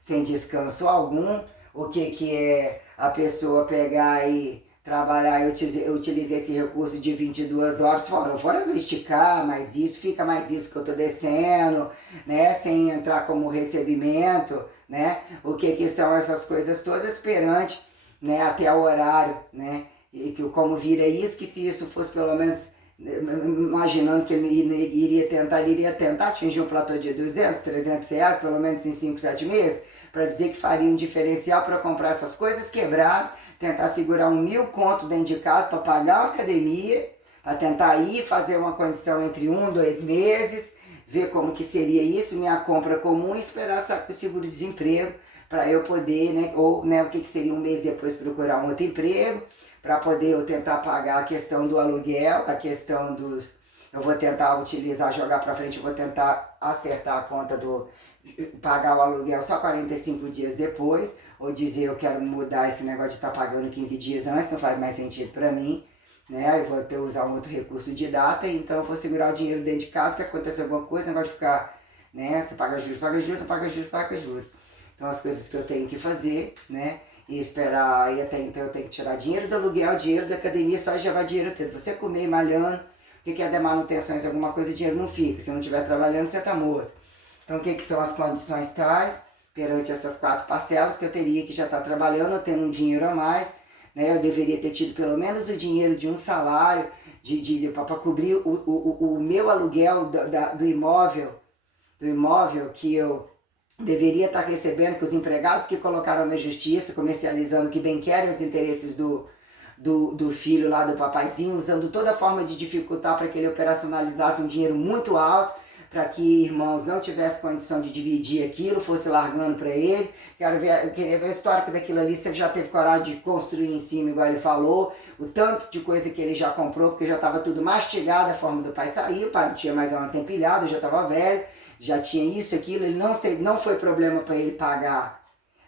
sem descanso algum. O que é a pessoa pegar e trabalhar, eu utilizei esse recurso de 22 horas, fora esticar mais isso, fica mais isso que eu tô descendo, né? Sem entrar como recebimento, né? O que são essas coisas todas perante, né? Até o horário, né? E que como vira isso, que se isso fosse pelo menos, imaginando que ele iria tentar atingir um platô de 200, 300 reais, pelo menos em 5, 7 meses, para dizer que faria um diferencial para comprar essas coisas quebradas, tentar segurar 1.000 conto dentro de casa para pagar uma academia, para tentar ir fazer uma condição entre 1, 2 meses, ver como que seria isso, minha compra comum e esperar o seguro-desemprego para eu poder, né, ou né, o que seria um mês depois procurar um outro emprego, para poder eu tentar pagar a questão do aluguel, a questão dos... Eu vou tentar utilizar, jogar para frente, eu vou tentar acertar a conta do... pagar o aluguel só 45 dias depois, ou dizer eu quero mudar esse negócio de estar pagando 15 dias antes, não faz mais sentido para mim, né? Eu vou ter que usar um outro recurso de data, então eu vou segurar o dinheiro dentro de casa, que acontecer alguma coisa, negócio de ficar, né? Você paga juros, paga juros, você paga juros, paga juros. Então as coisas que eu tenho que fazer, né? E esperar, e até então eu tenho que tirar dinheiro do aluguel, dinheiro da academia, só já vai dinheiro tendo. Você comer malhando, o que é de manutenções, alguma coisa, dinheiro não fica. Se não estiver trabalhando, você está morto. Então o que são as condições tais, perante essas 4 parcelas, que eu teria que já estar trabalhando, tendo um dinheiro a mais, né? Eu deveria ter tido pelo menos o dinheiro de um salário, para cobrir o meu aluguel do imóvel que eu deveria estar recebendo, que os empregados que colocaram na justiça, comercializando que bem querem os interesses do filho lá do papaizinho, usando toda forma de dificultar para que ele operacionalizasse um dinheiro muito alto, para que irmãos não tivessem condição de dividir aquilo, fosse largando para ele. Queria ver o histórico daquilo ali, se ele já teve coragem de construir em cima, igual ele falou, o tanto de coisa que ele já comprou, porque já estava tudo mastigado, a forma do pai sair, o pai não tinha mais uma empilhada, já estava velho, já tinha isso, aquilo, ele não foi problema para ele pagar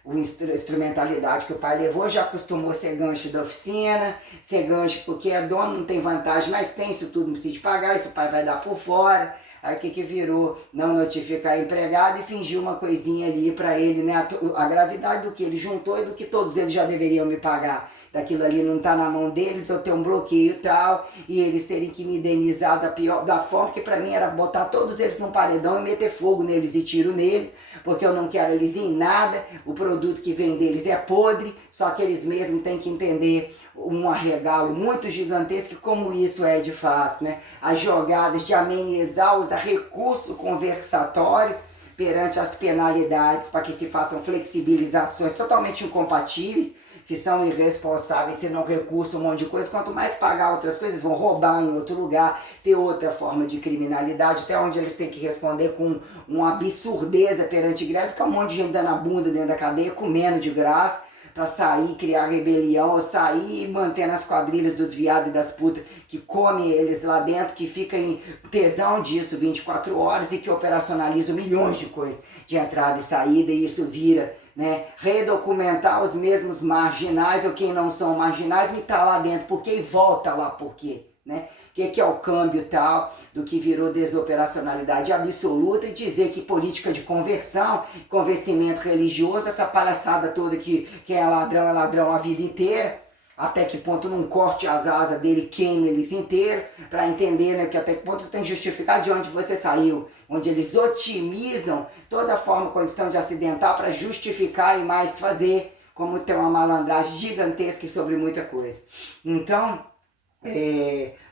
a instrumentalidade que o pai levou, já acostumou a ser gancho da oficina, ser gancho porque é dono, não tem vantagem, mas tem isso tudo, não precisa de pagar, isso o pai vai dar por fora. Aí o que virou? Não notificar empregado e fingir uma coisinha ali para ele, né? A gravidade do que ele juntou e do que todos eles já deveriam me pagar. Daquilo ali não tá na mão deles, eu tenho um bloqueio e tal, e eles terem que me indenizar da forma que para mim era botar todos eles num paredão e meter fogo neles e tiro neles, porque eu não quero eles em nada, o produto que vem deles é podre, só que eles mesmos têm que entender um arregalo muito gigantesco, como isso é de fato, né? As jogadas de amenizar, usar recurso conversatório perante as penalidades para que se façam flexibilizações totalmente incompatíveis, se são irresponsáveis, se não recursam um monte de coisa, quanto mais pagar outras coisas, vão roubar em outro lugar, ter outra forma de criminalidade, até onde eles têm que responder com uma absurdeza perante igrejas, que é um monte de gente dando a bunda dentro da cadeia, comendo de graça, para sair, criar rebelião, ou sair e manter nas quadrilhas dos viados e das putas que comem eles lá dentro, que fica em tesão disso 24 horas e que operacionalizam milhões de coisas de entrada e saída, e isso vira, né, redocumentar os mesmos marginais ou quem não são marginais me tá lá dentro, por quê? E volta lá por quê, né? O que é o câmbio tal do que virou desoperacionalidade absoluta e dizer que política de conversão, convencimento religioso, essa palhaçada toda que é ladrão a vida inteira, até que ponto não corte as asas dele, queime eles inteiros, para entender, né, que até que ponto você tem que justificar de onde você saiu, onde eles otimizam toda forma, condição de acidental para justificar e mais fazer, como tem uma malandragem gigantesca sobre muita coisa. Então,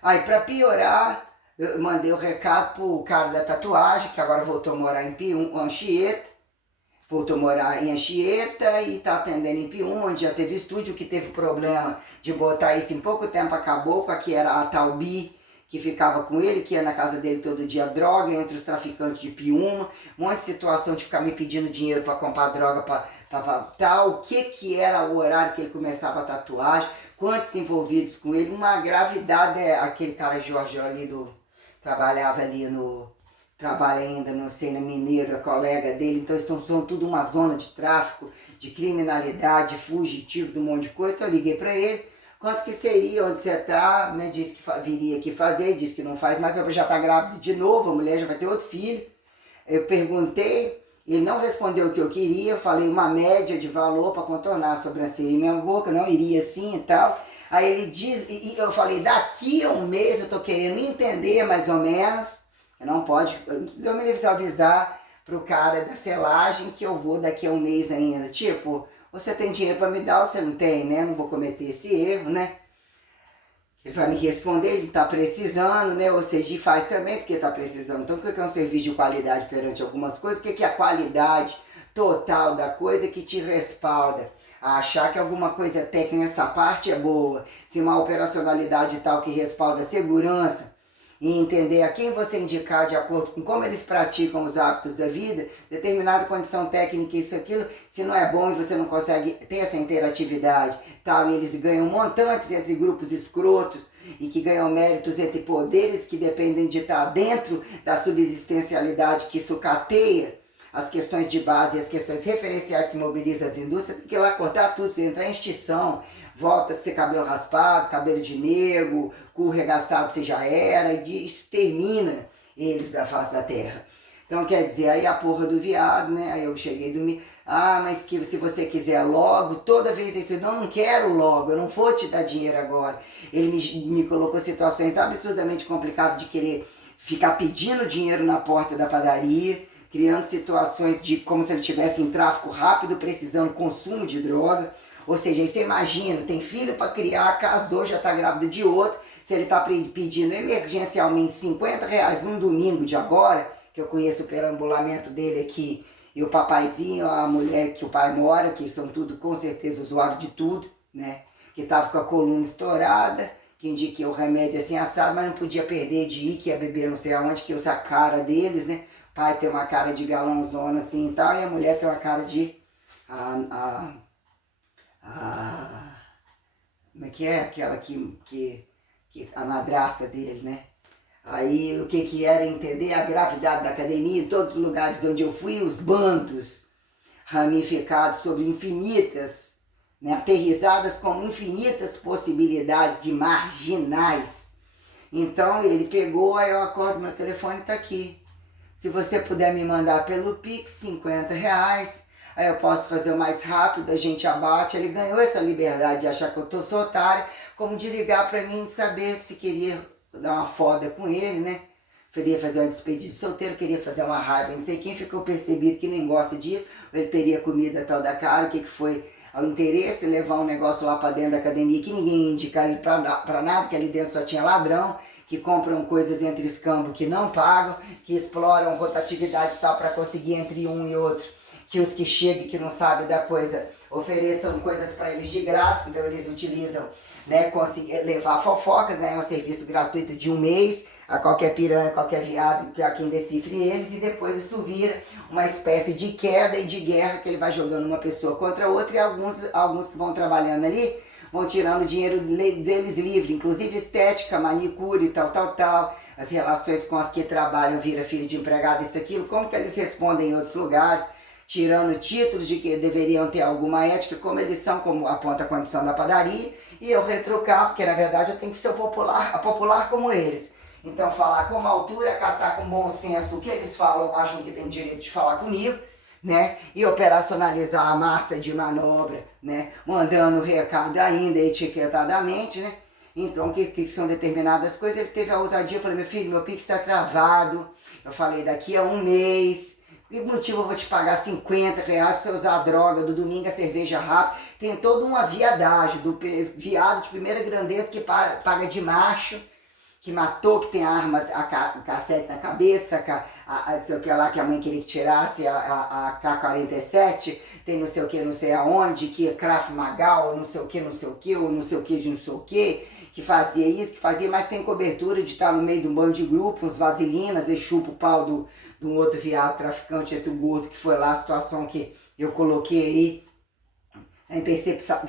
aí para piorar, eu mandei o recado pro cara da tatuagem, que agora voltou a morar em Anchieta, voltou a morar em Anchieta e tá atendendo em Pium, onde já teve estúdio, que teve problema de botar isso em pouco tempo, acabou com a que era a Talbi, que ficava com ele, que ia na casa dele todo dia droga, entre os traficantes de Piuma, um monte de situação de ficar me pedindo dinheiro para comprar droga para tal, o que era o horário que ele começava a tatuagem, quantos envolvidos com ele, uma gravidade, aquele cara Jorge ali trabalhava ali trabalha ainda, não sei, na Mineiro, a colega dele, então são tudo uma zona de tráfico, de criminalidade, fugitivo, de um monte de coisa, então eu liguei para ele, quanto que seria, onde você tá, né, disse que viria aqui fazer, disse que não faz mais, já tá grávida de novo, a mulher já vai ter outro filho, eu perguntei, ele não respondeu o que eu queria, eu falei uma média de valor para contornar a sobrancelha em minha boca, não iria assim e tal. Aí ele diz, e eu falei, daqui a um mês eu tô querendo entender mais ou menos, não pode, eu me livre avisar pro cara da selagem que eu vou daqui a um mês ainda, tipo, você tem dinheiro para me dar ou você não tem, né? Não vou cometer esse erro, né? Ele vai me responder, ele está precisando, né? Ou seja, faz também porque está precisando. Então, o que é um serviço de qualidade perante algumas coisas? O que é a qualidade total da coisa que te respalda? A achar que alguma coisa técnica, essa parte é boa, se uma operacionalidade tal que respalda a segurança, e entender a quem você indicar de acordo com como eles praticam os hábitos da vida, determinada condição técnica, isso, aquilo, se não é bom e você não consegue ter essa interatividade, tal, e eles ganham montantes entre grupos escrotos e que ganham méritos entre poderes que dependem de estar dentro da subsistencialidade que sucateia as questões de base e as questões referenciais que mobilizam as indústrias, tem que ir lá cortar tudo, você entrar em extinção, volta a ser cabelo raspado, cabelo de negro, cu regaçado você já era, e isso termina eles da face da terra. Então quer dizer, aí a porra do viado, né? Aí eu cheguei do dormir, mas que se você quiser logo, toda vez eu disse, não quero logo, eu não vou te dar dinheiro agora. Ele me colocou situações absurdamente complicadas de querer ficar pedindo dinheiro na porta da padaria, criando situações de como se ele estivesse em tráfico rápido, precisando consumo de droga. Ou seja, aí você imagina, tem filho para criar, casou, já está grávida de outro, se ele está pedindo emergencialmente R$50 num domingo de agora, que eu conheço o perambulamento dele aqui, e o papaizinho, a mulher que o pai mora, que são tudo com certeza usuário de tudo, né? Que estava com a coluna estourada, que indiquei o remédio assim assado, mas não podia perder de ir, que ia beber não sei aonde, que usa a cara deles, né? O pai tem uma cara de galãozona assim e tal, e a mulher tem uma cara de... como é que é? Aquela que a madrasta dele, né? Aí o que era entender a gravidade da academia, em todos os lugares onde eu fui, os bandos ramificados sobre infinitas, né, aterrizadas como infinitas possibilidades de marginais. Então ele pegou, aí eu acordo, meu telefone está aqui. Se você puder me mandar pelo Pix, 50 reais, aí eu posso fazer o mais rápido, a gente abate. Ele ganhou essa liberdade de achar que eu sou otária, como de ligar para mim e saber se queria dar uma foda com ele, né? Queria fazer uma despedida de solteiro, queria fazer uma raiva, não sei quem, ficou percebido que nem gosta disso, ou ele teria comida tal da cara, o que foi ao interesse, levar um negócio lá para dentro da academia, que ninguém ia indicar ele para nada, que ali dentro só tinha ladrão, que compram coisas entre escambo que não pagam, que exploram rotatividade e tal para conseguir entre um e outro, que os que chegam e que não sabem da coisa ofereçam coisas para eles de graça, então eles utilizam, né, conseguir levar a fofoca, ganhar um serviço gratuito de um mês, a qualquer piranha, qualquer viado, a quem decifre eles, e depois isso vira uma espécie de queda e de guerra que ele vai jogando uma pessoa contra outra, e alguns que vão trabalhando ali vão tirando o dinheiro deles livre, inclusive estética, manicure, tal, as relações com as que trabalham, vira filho de empregado, isso, aquilo, como que eles respondem em outros lugares, tirando títulos de que deveriam ter alguma ética, como eles são, como aponta a condição da padaria, e eu retrucar, porque na verdade eu tenho que ser popular como eles. Então falar com uma altura, catar com bom senso o que eles falam, acham que tem direito de falar comigo, né? E operacionalizar a massa de manobra, né? Mandando recado ainda etiquetadamente, né? Então, que são determinadas coisas, ele teve a ousadia, eu falei, meu filho, meu Pix está travado, eu falei, daqui a um mês, que motivo eu vou te pagar 50 reais pra você usar a droga, do domingo a cerveja rápida, tem toda uma viadagem, do viado de primeira grandeza que paga de macho, que matou, que tem a arma, a cassete na cabeça, sei o que lá que a mãe queria que tirasse, a K-47, tem não sei o que, não sei aonde, que é Krav Maga, ou não sei o que, ou não sei o que de não sei o que fazia isso, que fazia, mas tem cobertura de estar no meio de um bando de grupo, uns vaselinas, e chupa o pau de um outro viado traficante, outro gordo, que foi lá a situação que eu coloquei aí, a interceptação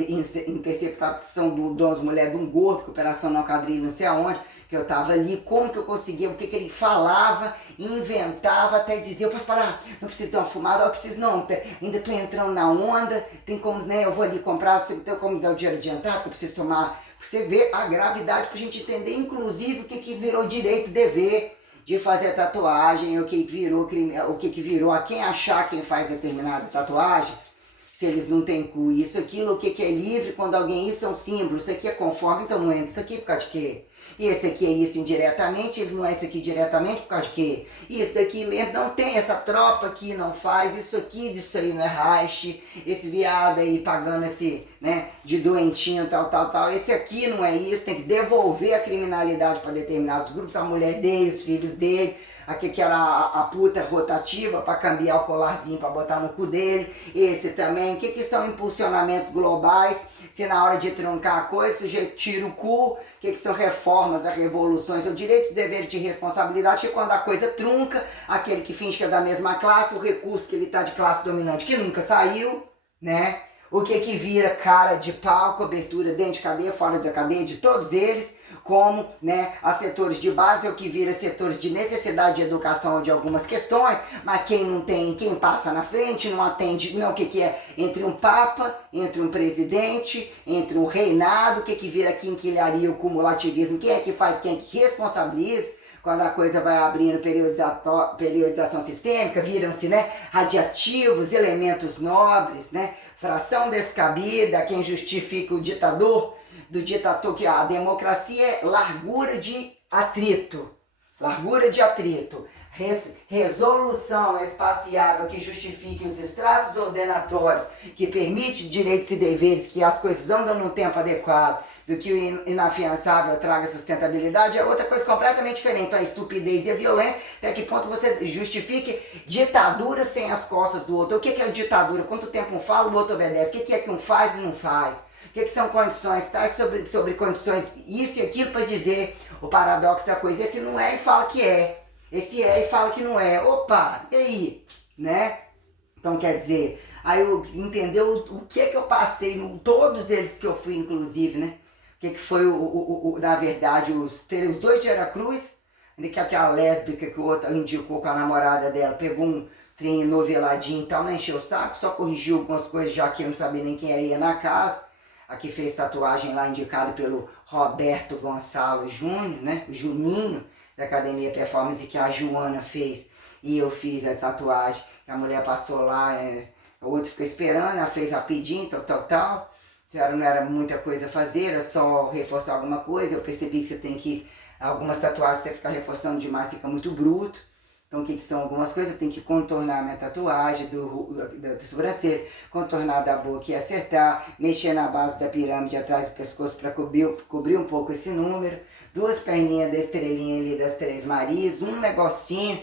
das mulheres de um gordo, que operação não quadrilha, não sei aonde, que eu tava ali, como que eu conseguia, o que ele falava, inventava, até dizia, eu posso parar, não preciso dar uma fumada, eu preciso, não, ainda tô entrando na onda, tem como, né, eu vou ali comprar, você tem como dar o dinheiro adiantado, que eu preciso tomar, você vê a gravidade pra gente entender, inclusive, o que virou direito e dever de fazer tatuagem, o que virou a quem achar quem faz determinada tatuagem, se eles não têm cu, isso, aquilo, o que é livre, quando alguém, isso é um símbolo, isso aqui é conforme, então não entra, isso aqui por causa de quê? E esse aqui é isso indiretamente, ele não é esse aqui diretamente, por causa de quê? E esse daqui mesmo não tem, essa tropa aqui não faz, isso aqui, disso aí não é rache, esse viado aí pagando esse, né, de doentinho, tal, esse aqui não é isso, tem que devolver a criminalidade para determinados grupos, a mulher dele, os filhos dele, aquela a puta rotativa para cambiar o colarzinho para botar no cu dele, esse também, o que são impulsionamentos globais, se na hora de truncar a coisa, o sujeito tira o cu, o que são reformas, as revoluções, o direito, dever de responsabilidade, que quando a coisa trunca, aquele que finge que é da mesma classe, o recurso que ele tá de classe dominante, que nunca saiu, né? O que vira cara de pau, cobertura dentro de cadeia, fora da cadeia, de todos eles, como, né, a setores de base, o que vira setores de necessidade de educação de algumas questões, mas quem não tem, quem passa na frente, não atende, não, o que é entre um papa, entre um presidente, entre um reinado, o que vira quinquilharia, o cumulativismo, quem é que faz, quem é que responsabiliza, quando a coisa vai abrindo periodização sistêmica, viram-se, né, radiativos, elementos nobres, né, fração descabida, quem justifica o ditador, do ditador, que a democracia é largura de atrito, resolução espaciável que justifique os extratos ordenatórios, que permite direitos e deveres, que as coisas andam no tempo adequado, do que o inafiançável traga sustentabilidade, é outra coisa completamente diferente. Então a estupidez e a violência, até que ponto você justifique ditadura sem as costas do outro. O que é ditadura? Quanto tempo um fala, o outro obedece. O que é que um faz e não faz? O que são condições tais sobre condições, isso e aquilo para dizer o paradoxo da coisa. Esse não é e fala que é. Esse é e fala que não é. Opa, e aí? Né? Então quer dizer, aí eu entendeu o que eu passei, todos eles que eu fui inclusive, né? O que foi, na verdade, os dois de Aracruz, que aquela lésbica que o outro indicou com a namorada dela, pegou um trem noveladinho e tal, não encheu o saco, só corrigiu algumas coisas já que eu não sabia nem quem era, ia na casa. A que fez tatuagem lá indicado pelo Roberto Gonçalo Júnior, né? O Juninho, da Academia Performance, que a Joana fez. E eu fiz a tatuagem, a mulher passou lá, o outro ficou esperando, ela fez rapidinho, tal. Não era muita coisa a fazer, era só reforçar alguma coisa. Eu percebi que você tem que, algumas tatuagens você ficar reforçando demais, fica muito bruto. Então o que são algumas coisas? Eu tenho que contornar a minha tatuagem da sobrancelha, contornar da boca e acertar, mexer na base da pirâmide atrás do pescoço para cobrir um pouco esse número, duas perninhas da estrelinha ali das Três Marias, um negocinho,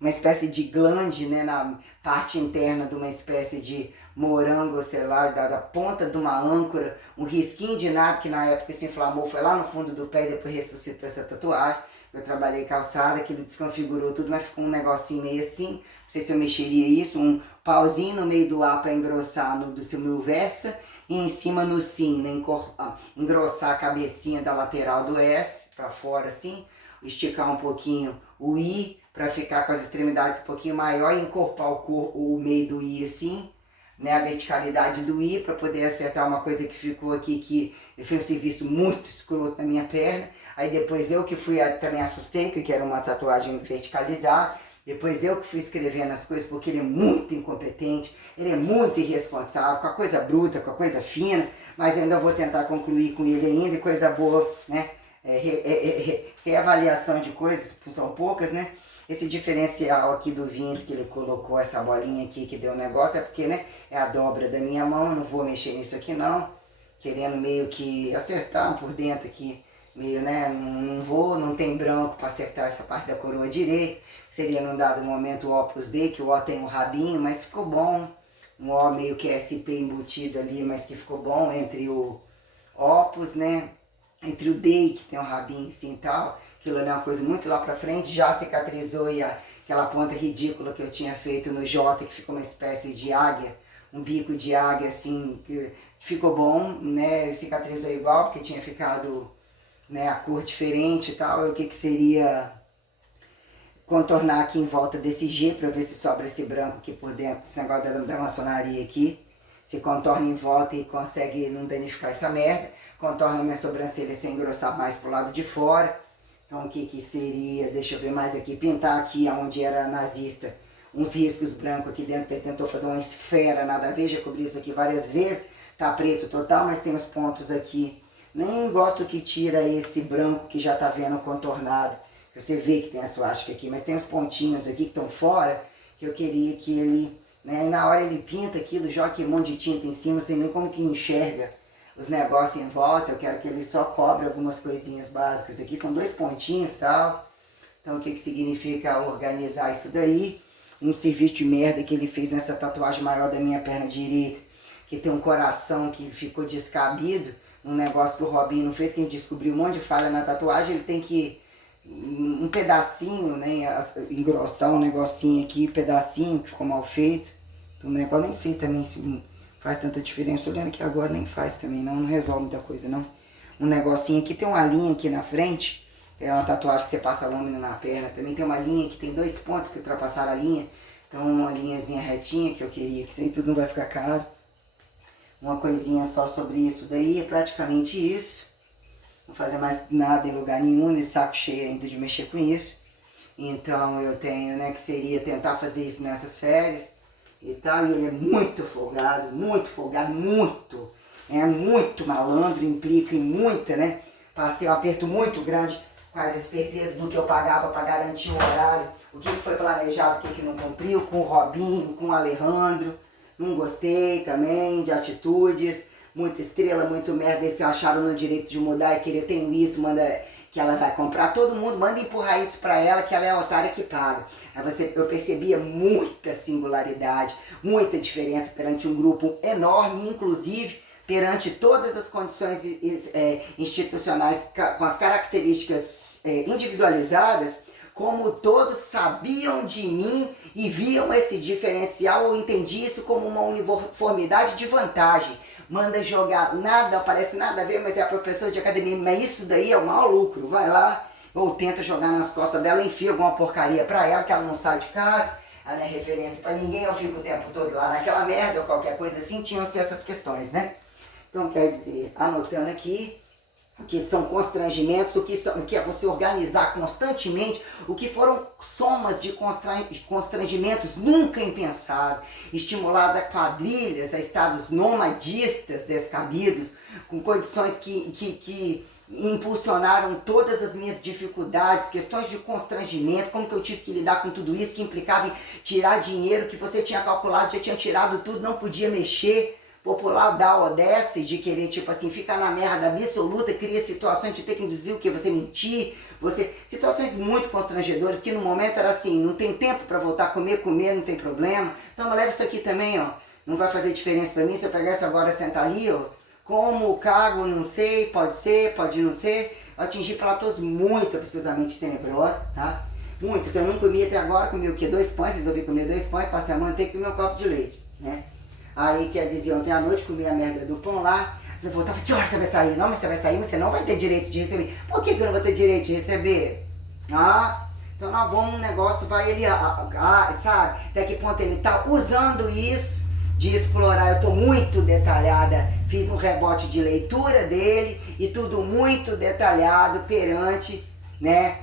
uma espécie de glande, né, na parte interna de uma espécie de morango, sei lá, da ponta de uma âncora, um risquinho de nada que na época se inflamou, foi lá no fundo do pé e depois ressuscitou essa tatuagem. Eu trabalhei calçada, aquilo desconfigurou tudo, mas ficou um negocinho meio assim, não sei se eu mexeria isso, um pauzinho no meio do A para engrossar no do meu versa, e em cima no sim, né, engrossar a cabecinha da lateral do S, para fora assim, esticar um pouquinho o I, para ficar com as extremidades um pouquinho maior e encorpar o meio do I assim, né, a verticalidade do I, para poder acertar uma coisa que ficou aqui, que fez um serviço muito escroto na minha perna. Aí depois eu que fui, também assustei, que era uma tatuagem verticalizada. Depois eu que fui escrevendo as coisas, porque ele é muito incompetente, ele é muito irresponsável, com a coisa bruta, com a coisa fina, mas ainda vou tentar concluir com ele ainda, e coisa boa, né? Reavaliação de coisas, são poucas, né? Esse diferencial aqui do Vince, que ele colocou essa bolinha aqui que deu um negócio, é porque, né, é a dobra da minha mão, não vou mexer nisso aqui não, querendo meio que acertar por dentro aqui, meio, né, não tem branco para acertar essa parte da coroa direita, seria num dado momento o Opus Dei, que o O tem um rabinho, mas ficou bom, um O meio que SP embutido ali, mas que ficou bom entre o Opus, né, entre o Dei, que tem um rabinho assim e tal, aquilo ali é uma coisa muito lá pra frente, já cicatrizou e aquela ponta ridícula que eu tinha feito no J, que ficou uma espécie de águia, um bico de águia assim, que ficou bom, né, cicatrizou igual, porque tinha ficado, né, a cor diferente e tal. O que seria contornar aqui em volta desse G para ver se sobra esse branco aqui por dentro, esse negócio da maçonaria aqui. Se contorna em volta e consegue não danificar essa merda. Contorna minha sobrancelha sem engrossar mais pro lado de fora. Então o que seria, deixa eu ver mais aqui, pintar aqui onde era nazista, uns riscos brancos aqui dentro, ele tentou fazer uma esfera, nada a ver, já cobri isso aqui várias vezes, tá preto total, mas tem os pontos aqui. Nem gosto que tira esse branco que já tá vendo contornado. Você vê que tem a suástica aqui, mas tem os pontinhos aqui que estão fora, que eu queria que ele, né, e na hora ele pinta aquilo, joga aquele monte de tinta em cima, sem nem como que enxerga os negócios em volta. Eu quero que ele só cobre algumas coisinhas básicas aqui, são dois pontinhos e tal. Então o que significa organizar isso daí? Um serviço de merda que ele fez nessa tatuagem maior da minha perna direita, que tem um coração que ficou descabido, um negócio que o Robinho não fez, que a gente descobriu um monte de falha na tatuagem, ele tem que um pedacinho, né, engrossar um negocinho aqui, pedacinho que ficou mal feito. Então o negócio nem sei também se faz tanta diferença, olhando aqui agora nem faz também, não resolve muita coisa não. Um negocinho aqui, tem uma linha aqui na frente, é uma tatuagem que você passa a lâmina na perna, também tem uma linha que tem dois pontos que ultrapassaram a linha, então uma linhazinha retinha que eu queria, que isso aí tudo não vai ficar caro. Uma coisinha só sobre isso daí, é praticamente isso. Não fazer mais nada em lugar nenhum, nesse saco cheio ainda de mexer com isso. Então eu tenho, né, que seria tentar fazer isso nessas férias e tal. E ele é muito folgado, muito. É muito malandro, implica em muita, né? Passei um aperto muito grande com as espertezas do que eu pagava para garantir o horário. O que foi planejado, o que não cumpriu, com o Robinho, com o Alejandro. Não gostei também de atitudes. Muita estrela, muito merda, eles acharam no direito de mudar e querer, eu tenho isso, manda que ela vai comprar, todo mundo manda empurrar isso pra ela, que ela é a otária que paga. Aí eu percebia muita singularidade, muita diferença perante um grupo enorme, inclusive perante todas as condições institucionais com as características individualizadas, como todos sabiam de mim e viam esse diferencial, eu entendi isso como uma uniformidade de vantagem. Manda jogar, nada, parece nada a ver, mas é a professora de academia, mas isso daí é o maior lucro, vai lá, ou tenta jogar nas costas dela, enfia alguma porcaria pra ela, que ela não sai de casa, ela não é referência pra ninguém, eu fico o tempo todo lá naquela merda, ou qualquer coisa assim, tinham-se essas questões, né? Então quer dizer, anotando aqui, o que são constrangimentos, o que é você organizar constantemente, o que foram somas de constrangimentos nunca impensados, estimulado a quadrilhas, a estados nomadistas descabidos, com condições que impulsionaram todas as minhas dificuldades, questões de constrangimento, como que eu tive que lidar com tudo isso, que implicava em tirar dinheiro que você tinha calculado, já tinha tirado tudo, não podia mexer. Popular da Odessa, de querer, tipo assim, ficar na merda absoluta, cria situações de ter que induzir o que? Você mentir, situações muito constrangedoras, que no momento era assim, não tem tempo para voltar a comer, não tem problema. Então leva isso aqui também, ó, não vai fazer diferença para mim se eu pegar isso agora e sentar ali, ó, como, cago, não sei, pode ser, pode não ser. Eu atingi platôs muito absurdamente tenebrosos, tá? Muito, então eu não comi até agora, comi o quê? 2 pães, resolvi comer 2 pães, passei a manteiga e comi um copo de leite, né? Aí, quer dizer, ontem à noite comi a merda do pão lá, você voltava, que hora você vai sair? Não, mas você vai sair, mas você não vai ter direito de receber. Por que eu não vou ter direito de receber? Ah, então nós vamos, um negócio, vai ele, sabe, até que ponto ele tá usando isso de explorar. Eu tô muito detalhada, fiz um rebote de leitura dele e tudo muito detalhado perante, né,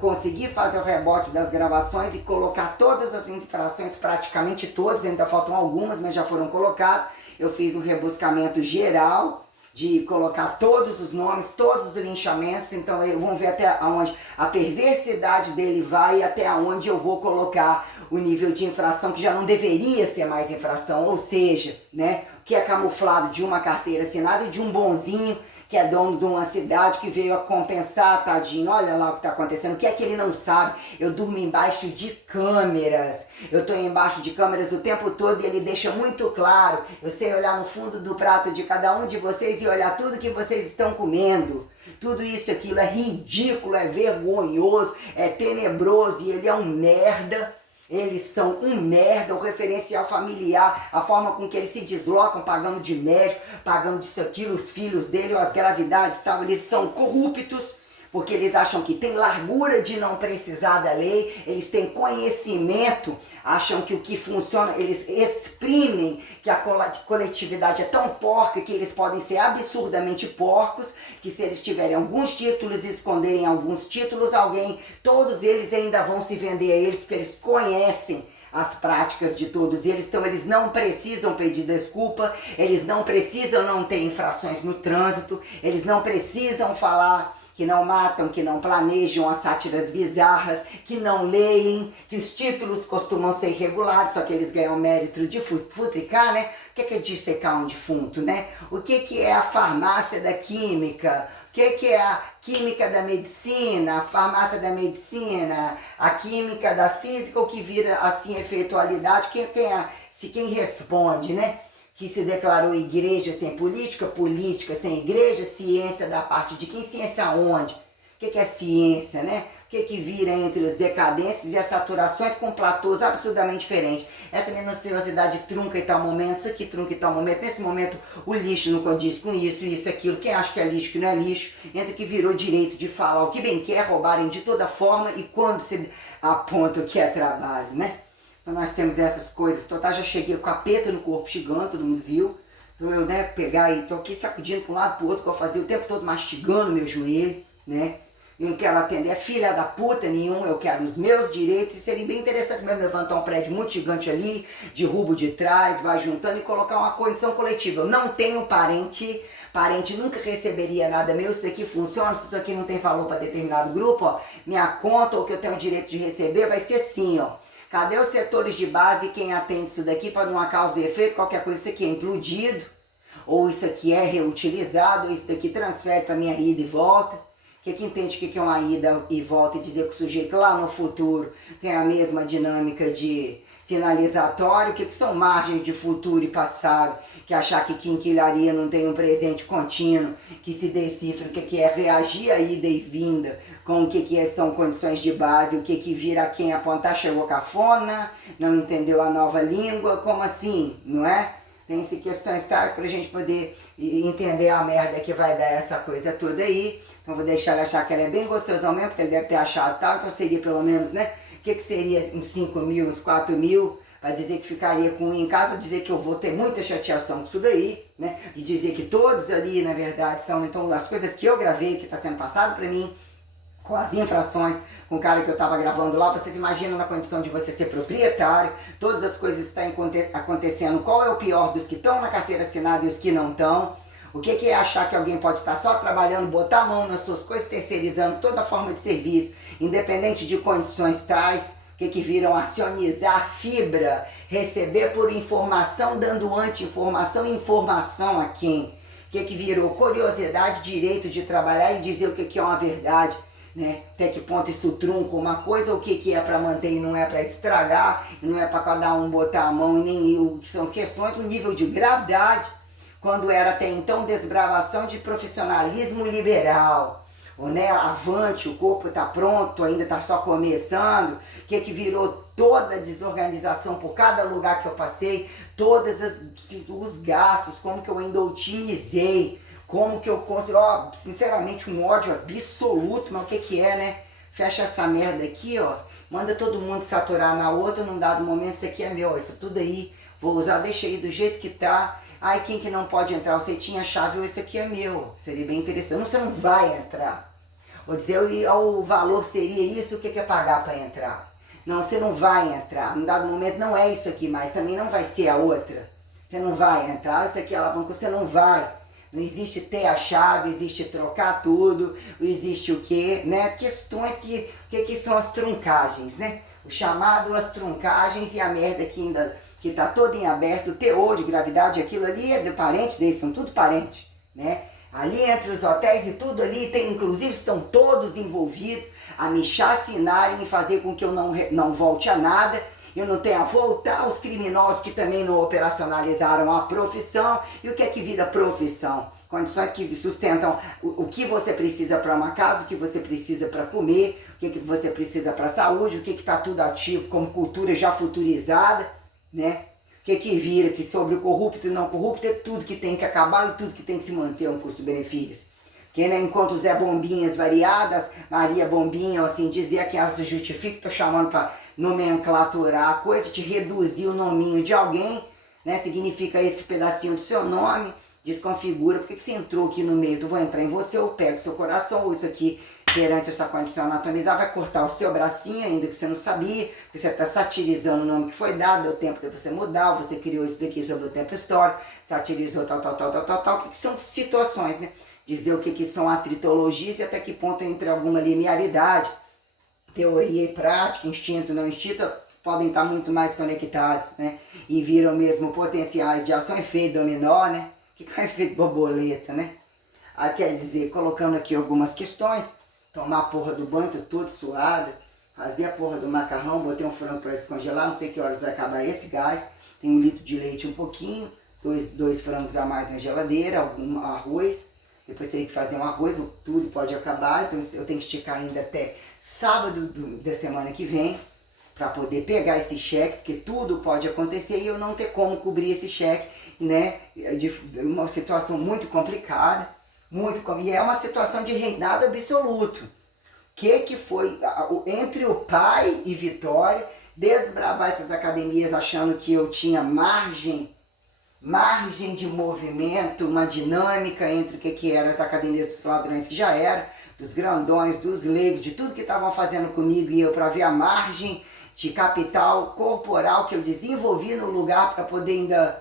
conseguir fazer o rebote das gravações e colocar todas as infrações, praticamente todas, ainda faltam algumas, mas já foram colocadas. Eu fiz um rebuscamento geral de colocar todos os nomes, todos os linchamentos, então vamos ver até onde a perversidade dele vai e até onde eu vou colocar o nível de infração, que já não deveria ser mais infração, ou seja, né, que é camuflado de uma carteira assinada e de um bonzinho que é dono de uma cidade, que veio a compensar, tadinho, olha lá o que está acontecendo, o que é que ele não sabe? Eu durmo embaixo de câmeras, eu estou embaixo de câmeras o tempo todo e ele deixa muito claro, eu sei olhar no fundo do prato de cada um de vocês e olhar tudo que vocês estão comendo. Tudo isso, aquilo é ridículo, é vergonhoso, é tenebroso e ele é um merda. Eles são um merda, o referencial familiar, a forma com que eles se deslocam, pagando de médico, pagando disso aquilo, os filhos dele, as gravidades e tal, eles são corruptos, porque eles acham que tem largura de não precisar da lei, eles têm conhecimento, acham que o que funciona, eles exprimem que a coletividade é tão porca que eles podem ser absurdamente porcos, que se eles tiverem alguns títulos e esconderem alguns títulos, todos eles ainda vão se vender a eles, porque eles conhecem as práticas de todos eles, então eles não precisam pedir desculpa, eles não precisam não ter infrações no trânsito, eles não precisam falar que não matam, que não planejam as sátiras bizarras, que não leem, que os títulos costumam ser irregulares, só que eles ganham mérito de futricar, né? O que é dissecar um defunto, né? O que é a farmácia da química? O que é a química da medicina, a farmácia da medicina, a química da física, o que vira assim efeitualidade? Quem responde, né? Que se declarou igreja sem política, política sem igreja, ciência da parte de quem? Ciência aonde? O que é ciência, né? O que vira entre os decadentes e as saturações com platôs absurdamente diferentes. Essa minuciosidade trunca em tal momento, isso aqui trunca em tal momento, nesse momento o lixo não condiz com isso, aquilo, quem acha que é lixo, que não é lixo, entra que virou direito de falar o que bem quer, roubarem de toda forma e quando se aponta o que é trabalho, né? Então nós temos essas coisas, total, já cheguei com a capeta no corpo chegando, todo mundo viu. Então eu, né, pegar e tô aqui sacudindo para um lado para o outro, que eu fazia o tempo todo mastigando meu joelho, né. Eu não quero atender filha da puta nenhum, eu quero os meus direitos. E seria bem interessante mesmo levantar um prédio muito gigante ali, derrubo de trás, vai juntando e colocar uma condição coletiva. Eu não tenho parente nunca receberia nada meu, se isso aqui funciona, se isso aqui não tem valor para determinado grupo, ó, minha conta ou que eu tenho o direito de receber vai ser assim, ó. Cadê os setores de base, quem atende isso daqui para numa causa e efeito, qualquer coisa, isso aqui é implodido, ou isso aqui é reutilizado, ou isso daqui transfere para minha ida e volta. Que entende o que é uma ida e volta e dizer que o sujeito lá no futuro tem a mesma dinâmica de sinalizatório, o que são margens de futuro e passado, que achar que quinquilharia não tem um presente contínuo, que se decifra o que é reagir à ida e vinda, com o que são condições de base, o que vira a quem apontar, chegou cafona, não entendeu a nova língua, como assim, não é? Tem questões tais para a gente poder entender a merda que vai dar essa coisa toda aí. Então vou deixar ele achar que ela é bem gostosão mesmo, porque ele deve ter achado tal, então seria pelo menos, né? O que seria uns 5 mil, uns 4 mil, para dizer que ficaria com em casa, dizer que eu vou ter muita chateação com isso daí, né? E dizer que todos ali, na verdade, são então as coisas que eu gravei, que está sendo passado para mim, com as infrações, com o cara que eu estava gravando lá, vocês imaginam na condição de você ser proprietário, todas as coisas estão acontecendo, qual é o pior dos que estão na carteira assinada e os que não estão, o que é achar que alguém pode estar só trabalhando, botar a mão nas suas coisas, terceirizando toda forma de serviço, independente de condições tais, que viram acionizar fibra, receber por informação, dando anti-informação e informação a quem? Que virou curiosidade, direito de trabalhar e dizer o que é uma verdade, né? Até que ponto isso trunca uma coisa, o que é para manter e não é para estragar, e não é para cada um botar a mão, e nem o que são questões, o nível de gravidade, quando era até então desbravação de profissionalismo liberal, ou né, avante, o corpo está pronto, ainda está só começando, que virou toda a desorganização por cada lugar que eu passei, todos os gastos, como que eu ainda otimizei, como que eu consigo, ó, sinceramente um ódio absoluto, mas o que é, né? Fecha essa merda aqui, ó, manda todo mundo saturar na outra, num dado momento, isso aqui é meu, isso tudo aí, vou usar, deixa aí do jeito que tá. Ai, quem que não pode entrar? Você tinha a chave, isso aqui é meu, seria bem interessante. Você não vai entrar. Vou dizer, o valor seria isso, o que é pagar para entrar? Não, você não vai entrar, num dado momento não é isso aqui mais, também não vai ser a outra. Você não vai entrar, isso aqui é alavanca, você não vai. Não existe ter a chave, existe trocar tudo, existe o quê, né? Questões que são as truncagens, né? O chamado, as truncagens e a merda que ainda, que tá toda em aberto, o teor de gravidade, aquilo ali é de parente deles, são tudo parentes, né? Ali entre os hotéis e tudo ali, tem, inclusive estão todos envolvidos a me chacinarem e fazer com que eu não volte a nada, eu não tenha a voltar, os criminosos que também não operacionalizaram a profissão. E o que é que vira profissão? Condições que sustentam o que você precisa para uma casa, o que você precisa para comer, o que você precisa para a saúde, o que está tudo ativo como cultura já futurizada, né? O que vira que sobre o corrupto e não corrupto é tudo que tem que acabar e tudo que tem que se manter um custo-benefício. Que né, enquanto Zé Bombinhas variadas, Maria Bombinha, assim, dizia que elas se justificam, tô chamando para nomenclaturar a coisa, te reduzir o nominho de alguém, né? Significa esse pedacinho do seu nome, desconfigura, por que você entrou aqui no meio? Eu vou entrar em você, eu pego seu coração, ou isso aqui, perante essa condição anatomizar, vai cortar o seu bracinho, ainda que você não sabia, que você está satirizando o nome que foi dado, deu tempo de você mudar, você criou isso daqui sobre o tempo histórico, satirizou tal, o que são situações, né? Dizer o que são atritologias e até que ponto entre alguma linearidade, teoria e prática, instinto e não instinto, podem estar muito mais conectados, né? E viram mesmo potenciais de ação, efeito dominó, né? Que é o efeito borboleta, né? Aí quer dizer, colocando aqui algumas questões, tomar a porra do banho, tô todo suado, fazer a porra do macarrão, botei um frango para descongelar, não sei que horas vai acabar esse gás, tem 1 litro de leite um pouquinho, dois frangos a mais na geladeira, algum arroz, depois teria que fazer um arroz, tudo pode acabar, então eu tenho que esticar ainda até sábado da semana que vem, para poder pegar esse cheque, porque tudo pode acontecer e eu não ter como cobrir esse cheque, né? De uma situação muito complicada, e é uma situação de reinado absoluto. Que foi entre o pai e Vitória, desbravar essas academias achando que eu tinha margem de movimento, uma dinâmica entre o que eram as academias dos ladrões que já eram, dos grandões, dos leigos, de tudo que estavam fazendo comigo e eu para ver a margem de capital corporal que eu desenvolvi no lugar para poder ainda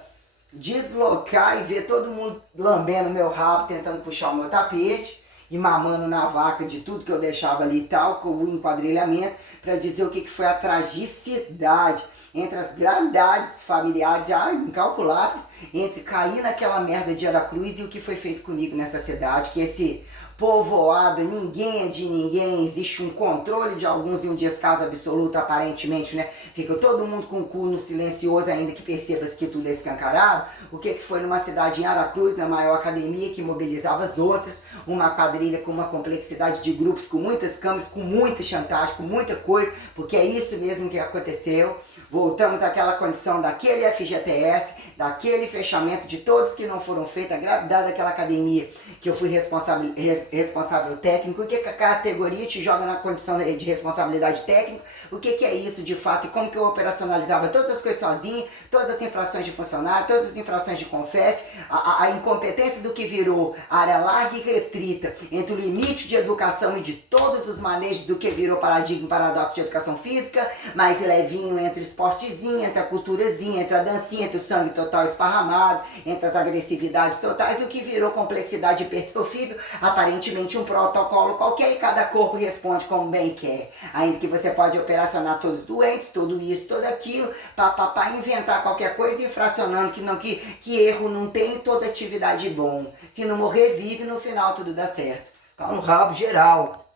deslocar e ver todo mundo lambendo meu rabo, tentando puxar o meu tapete e mamando na vaca de tudo que eu deixava ali e tal, com o enquadrilhamento, para dizer o que foi a tragicidade entre as gravidades familiares já incalculáveis, entre cair naquela merda de Aracruz e o que foi feito comigo nessa cidade, que esse povoado, ninguém é de ninguém, existe um controle de alguns e um descaso absoluto, aparentemente, né? Fica todo mundo com o cu no silencioso, ainda que perceba que tudo é escancarado. O que foi numa cidade em Aracruz, na maior academia, que mobilizava as outras, uma quadrilha com uma complexidade de grupos, com muitas câmeras, com muita chantagem, com muita coisa, porque é isso mesmo que aconteceu. Voltamos àquela condição daquele FGTS, daquele fechamento de todos que não foram feitos, a gravidade daquela academia que eu fui responsável técnico. O que a categoria te joga na condição de responsabilidade técnica? O que é isso de fato e como que eu operacionalizava todas as coisas sozinho, todas as infrações de funcionário, todas as infrações de CONFEF, a incompetência do que virou área larga e restrita entre o limite de educação e de todos os manejos do que virou paradoxo de educação física, mais levinho entre o esportezinho, entre a culturazinha, entre a dancinha, entre o sangue total esparramado, entre as agressividades totais, e o que virou complexidade hipertrofível, aparentemente um protocolo qualquer, e cada corpo responde como bem quer. Ainda que você pode operacionar todos os doentes, tudo isso, tudo aquilo, inventar qualquer coisa, infracionando que erro não tem, toda atividade bom. Se não morrer, vive, no final tudo dá certo. Tá no rabo geral.